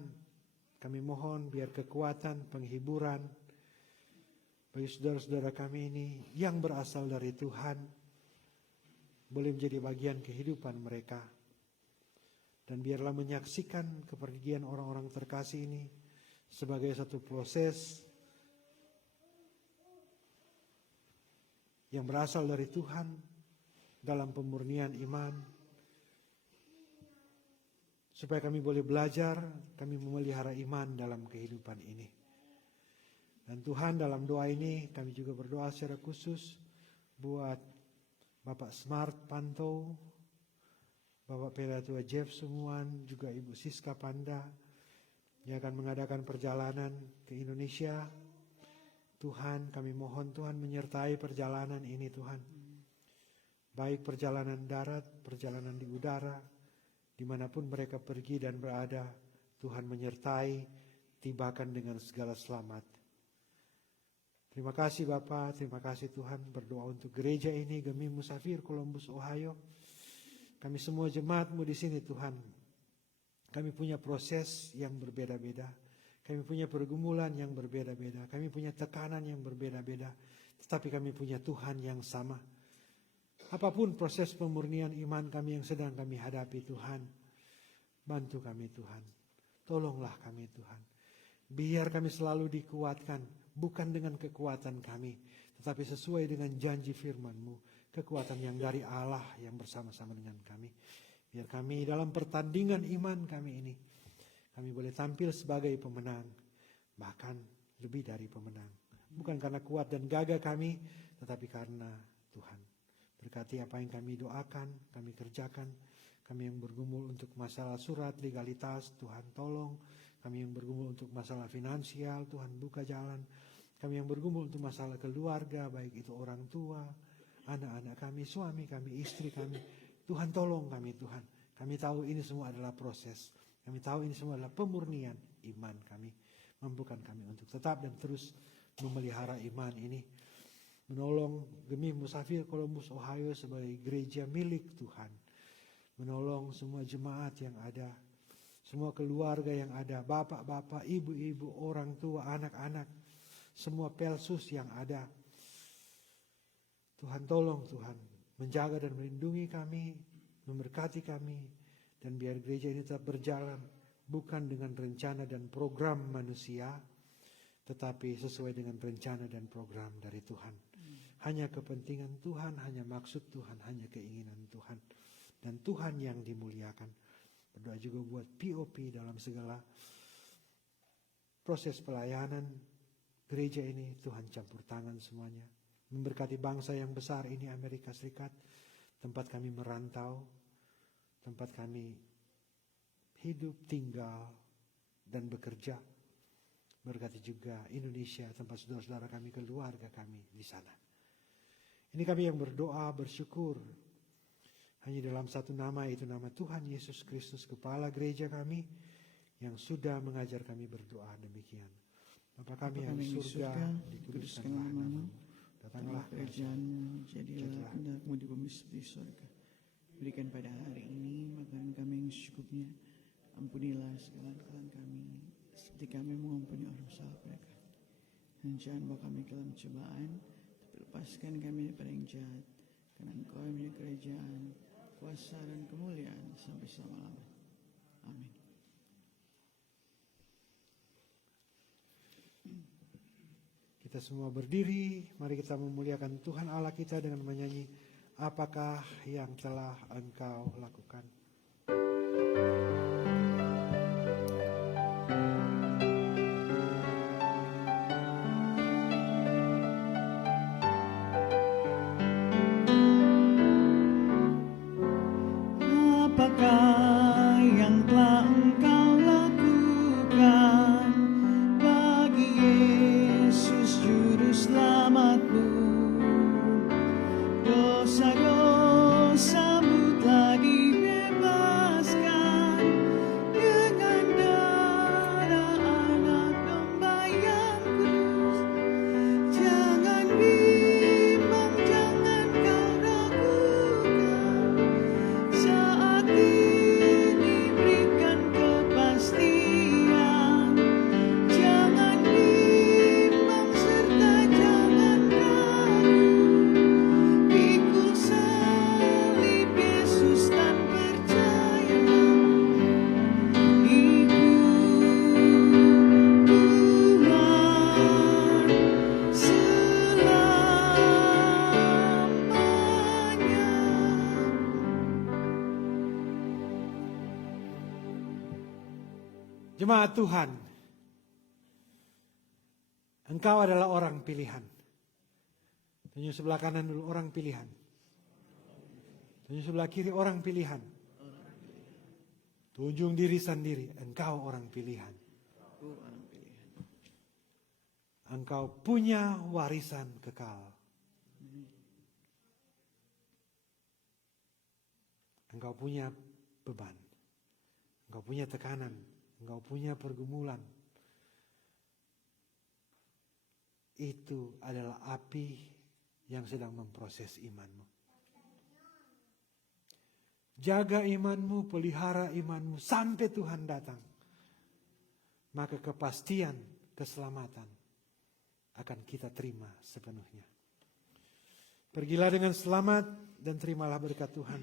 kami mohon biar kekuatan, penghiburan bagi saudara-saudara kami ini yang berasal dari Tuhan boleh menjadi bagian kehidupan mereka. Dan biarlah menyaksikan kepergian orang-orang terkasih ini sebagai satu proses yang berasal dari Tuhan dalam pemurnian iman, supaya kami boleh belajar, kami memelihara iman dalam kehidupan ini. Dan Tuhan, dalam doa ini kami juga berdoa secara khusus buat Bapak Smart Panto, Bapak Pelatua Jeff Sumuan, juga Ibu Siska Panda yang akan mengadakan perjalanan ke Indonesia. Tuhan, kami mohon Tuhan menyertai perjalanan ini Tuhan. Baik perjalanan darat, perjalanan di udara, dimanapun mereka pergi dan berada, Tuhan menyertai tibakan dengan segala selamat. Terima kasih Bapa, terima kasih Tuhan. Berdoa untuk gereja ini, Gemi Musafir, Columbus, Ohio. Kami semua jemaat-Mu di sini Tuhan. Kami punya proses yang berbeda-beda. Kami punya pergumulan yang berbeda-beda. Kami punya tekanan yang berbeda-beda. Tetapi kami punya Tuhan yang sama. Apapun proses pemurnian iman kami yang sedang kami hadapi Tuhan, bantu kami Tuhan. Tolonglah kami Tuhan. Biar kami selalu dikuatkan, bukan dengan kekuatan kami, tetapi sesuai dengan janji firman-Mu, kekuatan yang dari Allah yang bersama-sama dengan kami. Biar kami dalam pertandingan iman kami ini, kami boleh tampil sebagai pemenang, bahkan lebih dari pemenang. Bukan karena kuat dan gagah kami, tetapi karena Tuhan. Berkati apa yang kami doakan, kami kerjakan. Kami yang bergumul untuk masalah surat, legalitas, Tuhan tolong. Kami yang bergumul untuk masalah finansial, Tuhan buka jalan. Kami yang bergumul untuk masalah keluarga, baik itu orang tua, anak-anak kami, suami kami, istri kami. Tuhan tolong kami Tuhan. Kami tahu ini semua adalah proses. Kami tahu ini semua adalah pemurnian iman kami. Mampukan kami untuk tetap dan terus memelihara iman ini. Menolong Gemi Musafir Columbus, Ohio sebagai gereja milik Tuhan. Menolong semua jemaat yang ada, semua keluarga yang ada, bapak-bapak, ibu-ibu, orang tua, anak-anak, semua pelsus yang ada. Tuhan tolong Tuhan, menjaga dan melindungi kami, memberkati kami, dan biar gereja ini tetap berjalan, bukan dengan rencana dan program manusia, tetapi sesuai dengan rencana dan program dari Tuhan. Hanya kepentingan Tuhan, hanya maksud Tuhan, hanya keinginan Tuhan. Dan Tuhan yang dimuliakan. Berdoa juga buat POP dalam segala proses pelayanan gereja ini. Tuhan campur tangan semuanya. Memberkati bangsa yang besar ini, Amerika Serikat. Tempat kami merantau. Tempat kami hidup, tinggal, dan bekerja. Berkati juga Indonesia, tempat saudara-saudara kami, keluarga kami di sana. Ini kami yang berdoa, bersyukur. Hanya dalam satu nama, itu nama Tuhan Yesus Kristus, Kepala gereja kami, yang sudah mengajar kami berdoa demikian. Bapa kami yang di surga, dikuduskanlah namamu. Datanglah kerajaan-Mu, jadilah kehendak-Mu di bumi seperti di surga. Berikan pada hari ini makanan kami yang secukupnya. Ampunilah segala kesalahan kami, seperti kami mengampuni orang salah pada kami. Dan jangan bawa kami ke dalam cobaan, tapi lepaskan kami daripada yang jahat. Karena Engkau yang punya kerajaan, kuasa dan kemuliaan sampai selama-lamanya. Amin. Kita semua berdiri, mari kita memuliakan Tuhan Allah kita dengan menyanyi, apakah yang telah Engkau lakukan. Apakah yang telah Engkau lakukan bagi Yesus Juru Selamat-Mu? Dosa-dosa-Mu telah dibebaskan dengan darah anak domba yang kudus. Jangan bimbang, jangan kau ragukan. Saat ini berikan kepastian. Jangan bimbang serta jangan ragu. Pikul salib Yesus dan percayalah. Ikut Tuhan selamanya. Jemaat Tuhan, Engkau adalah orang pilihan. Tunjuk sebelah kanan dulu, orang pilihan. Tunjuk sebelah kiri, orang pilihan. Tunjuk diri sendiri, engkau orang pilihan. Engkau punya warisan kekal. Engkau punya beban. Engkau punya tekanan. Engkau punya pergumulan. itu adalah api yang sedang memproses imanmu. Jaga imanmu, pelihara imanmu sampai Tuhan datang. Maka kepastian keselamatan akan kita terima sepenuhnya. Pergilah dengan selamat dan terimalah berkat Tuhan.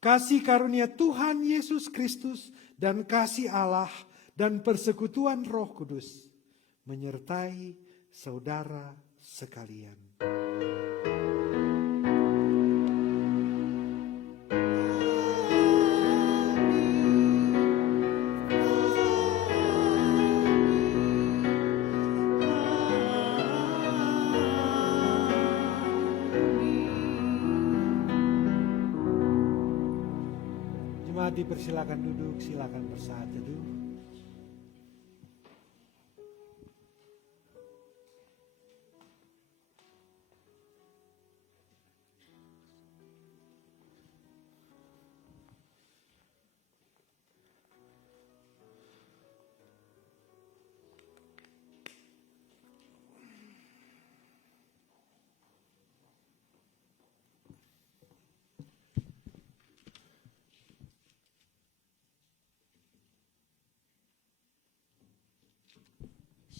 Kasih karunia Tuhan Yesus Kristus dan kasih Allah dan persekutuan Roh Kudus menyertai saudara sekalian. Jemaat dipersilakan duduk, silakan bersaat teduh.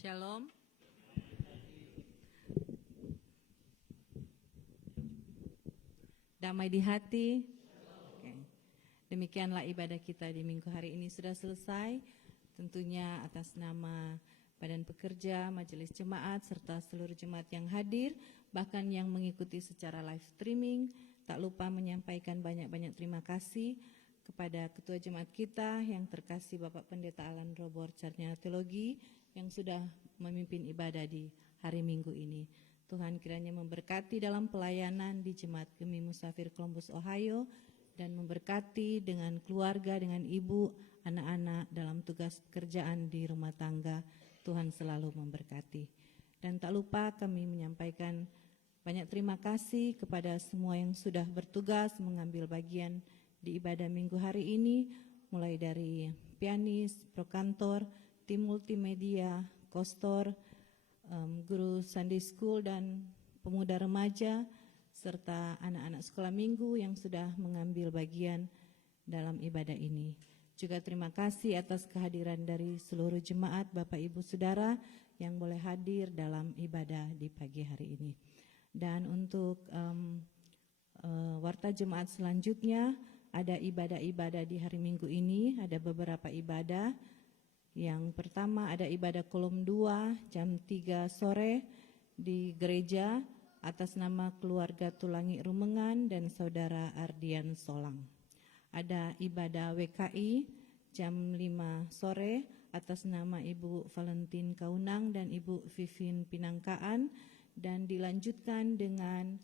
Shalom. Damai di hati. Oke. Demikianlah ibadah kita di minggu hari ini sudah selesai. Tentunya atas nama Badan Pekerja, Majelis Jemaat, serta seluruh jemaat yang hadir, bahkan yang mengikuti secara live streaming. Tak lupa menyampaikan banyak-banyak terima kasih kepada Ketua Jemaat kita yang terkasih Bapak Pendeta Alan Robert Sarjana Teologi yang sudah memimpin ibadah di hari Minggu ini. Tuhan kiranya memberkati dalam pelayanan di Jemaat Gemi Musafir Columbus, Ohio, dan memberkati dengan keluarga, dengan ibu, anak-anak dalam tugas pekerjaan di rumah tangga. Tuhan selalu memberkati. Dan tak lupa kami menyampaikan banyak terima kasih kepada semua yang sudah bertugas mengambil bagian di ibadah Minggu hari ini, mulai dari pianis, prokantor, tim multimedia, kostor, guru Sunday School dan pemuda remaja, serta anak-anak sekolah minggu yang sudah mengambil bagian dalam ibadah ini. Juga terima kasih atas kehadiran dari seluruh jemaat, Bapak Ibu Saudara yang boleh hadir dalam ibadah di pagi hari ini. Dan untuk warta jemaat selanjutnya, ada ibadah-ibadah di hari Minggu ini, ada beberapa ibadah. Yang pertama ada ibadah kolom 2 jam 3 sore di gereja atas nama keluarga Tulangi Rumengan dan saudara Ardian Solang. Ada ibadah WKI jam 5 sore atas nama Ibu Valentin Kaunang dan Ibu Vivin Pinangkaan, dan dilanjutkan dengan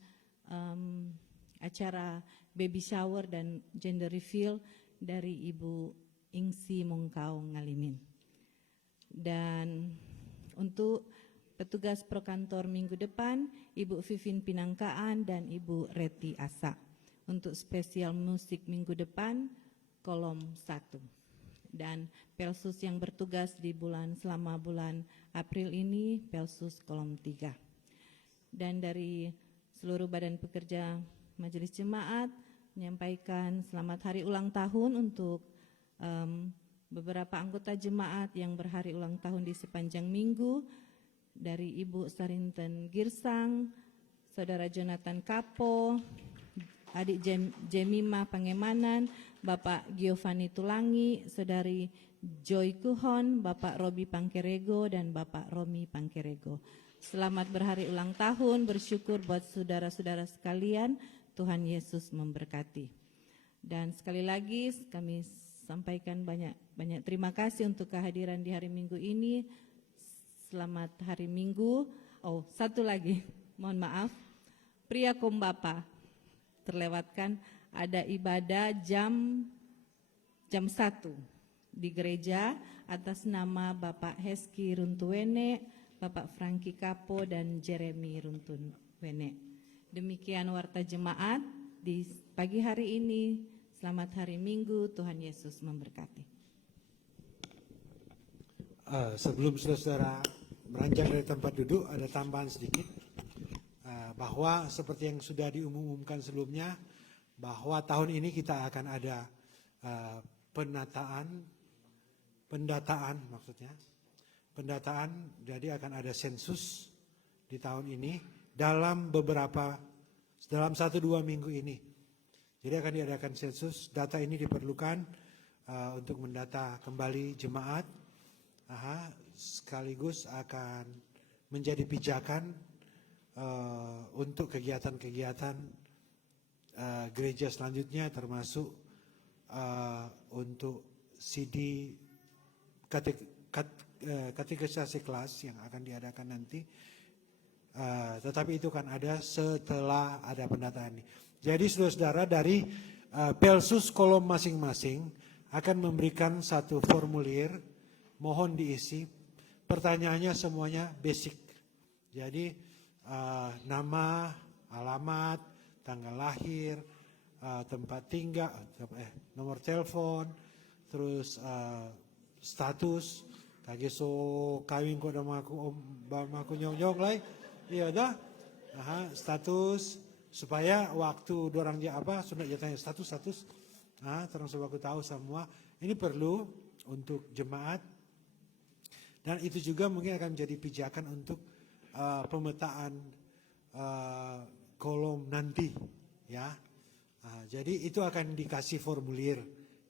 acara baby shower dan gender reveal dari Ibu Ingsi Mongkau Ngalimin. Dan untuk petugas prokantor minggu depan, Ibu Vivin Pinangkaan dan Ibu Reti Asa. Untuk spesial musik minggu depan, kolom 1. Dan Pelsus yang bertugas di selama bulan April ini, Pelsus kolom 3. Dan dari seluruh Badan Pekerja Majelis Jemaat menyampaikan selamat hari ulang tahun untuk beberapa anggota jemaat yang berhari ulang tahun di sepanjang minggu, dari Ibu Sarinten Girsang, Saudara Jonathan Kapo, Adik Jemima Pangemanan, Bapak Giovanni Tulangi, Saudari Joy Kuhon, Bapak Robi Pangkerego, dan Bapak Romi Pangkerego. Selamat berhari ulang tahun, bersyukur buat saudara-saudara sekalian, Tuhan Yesus memberkati. Dan sekali lagi kami sampaikan banyak terima kasih untuk kehadiran di hari Minggu ini. Selamat hari Minggu. Oh, satu lagi, mohon maaf, Pria Kombapa terlewatkan, ada ibadah jam 1 di gereja atas nama Bapak Heski Runtuwene, Bapak Franky Kapo, dan Jeremy Runtuwene. Demikian warta jemaat di pagi hari ini. Selamat hari Minggu, Tuhan Yesus memberkati. Sebelum saudara beranjak dari tempat duduk, ada tambahan sedikit bahwa seperti yang sudah diumumkan sebelumnya, bahwa tahun ini kita akan ada pendataan, jadi akan ada sensus di tahun ini dalam 1-2 minggu ini. Jadi akan diadakan sensus. Data ini diperlukan untuk mendata kembali jemaat, sekaligus akan menjadi pijakan untuk kegiatan-kegiatan gereja selanjutnya, termasuk untuk CD katekisasi kelas yang akan diadakan nanti. Tetapi itu kan ada setelah ada pendataan ini. Jadi saudara-saudara dari Pelsus kolom masing-masing akan memberikan satu formulir, mohon diisi. Pertanyaannya semuanya basic. Jadi nama, alamat, tanggal lahir, tempat tinggal, nomor telepon, terus status, kageso kawin ko sama aku nyong-nyong lah. Iya dah. Status supaya waktu dorang sudah jatahnya status. Terang supaya aku tahu semua. Ini perlu untuk jemaat. Dan itu juga mungkin akan menjadi pijakan untuk pemetaan kolom nanti, ya. Jadi itu akan dikasih formulir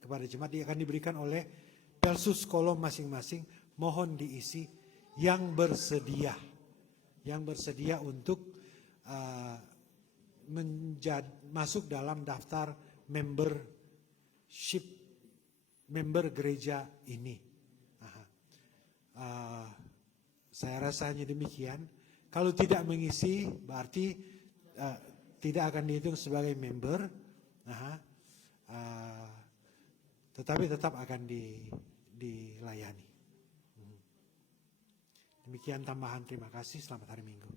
kepada jemaat, akan diberikan oleh Pelsus kolom masing-masing. Mohon diisi yang bersedia untuk masuk dalam daftar member gereja ini. Saya rasa hanya demikian. Kalau tidak mengisi berarti tidak akan dihitung sebagai member, tetapi tetap akan dilayani. Demikian tambahan, terima kasih, selamat hari Minggu.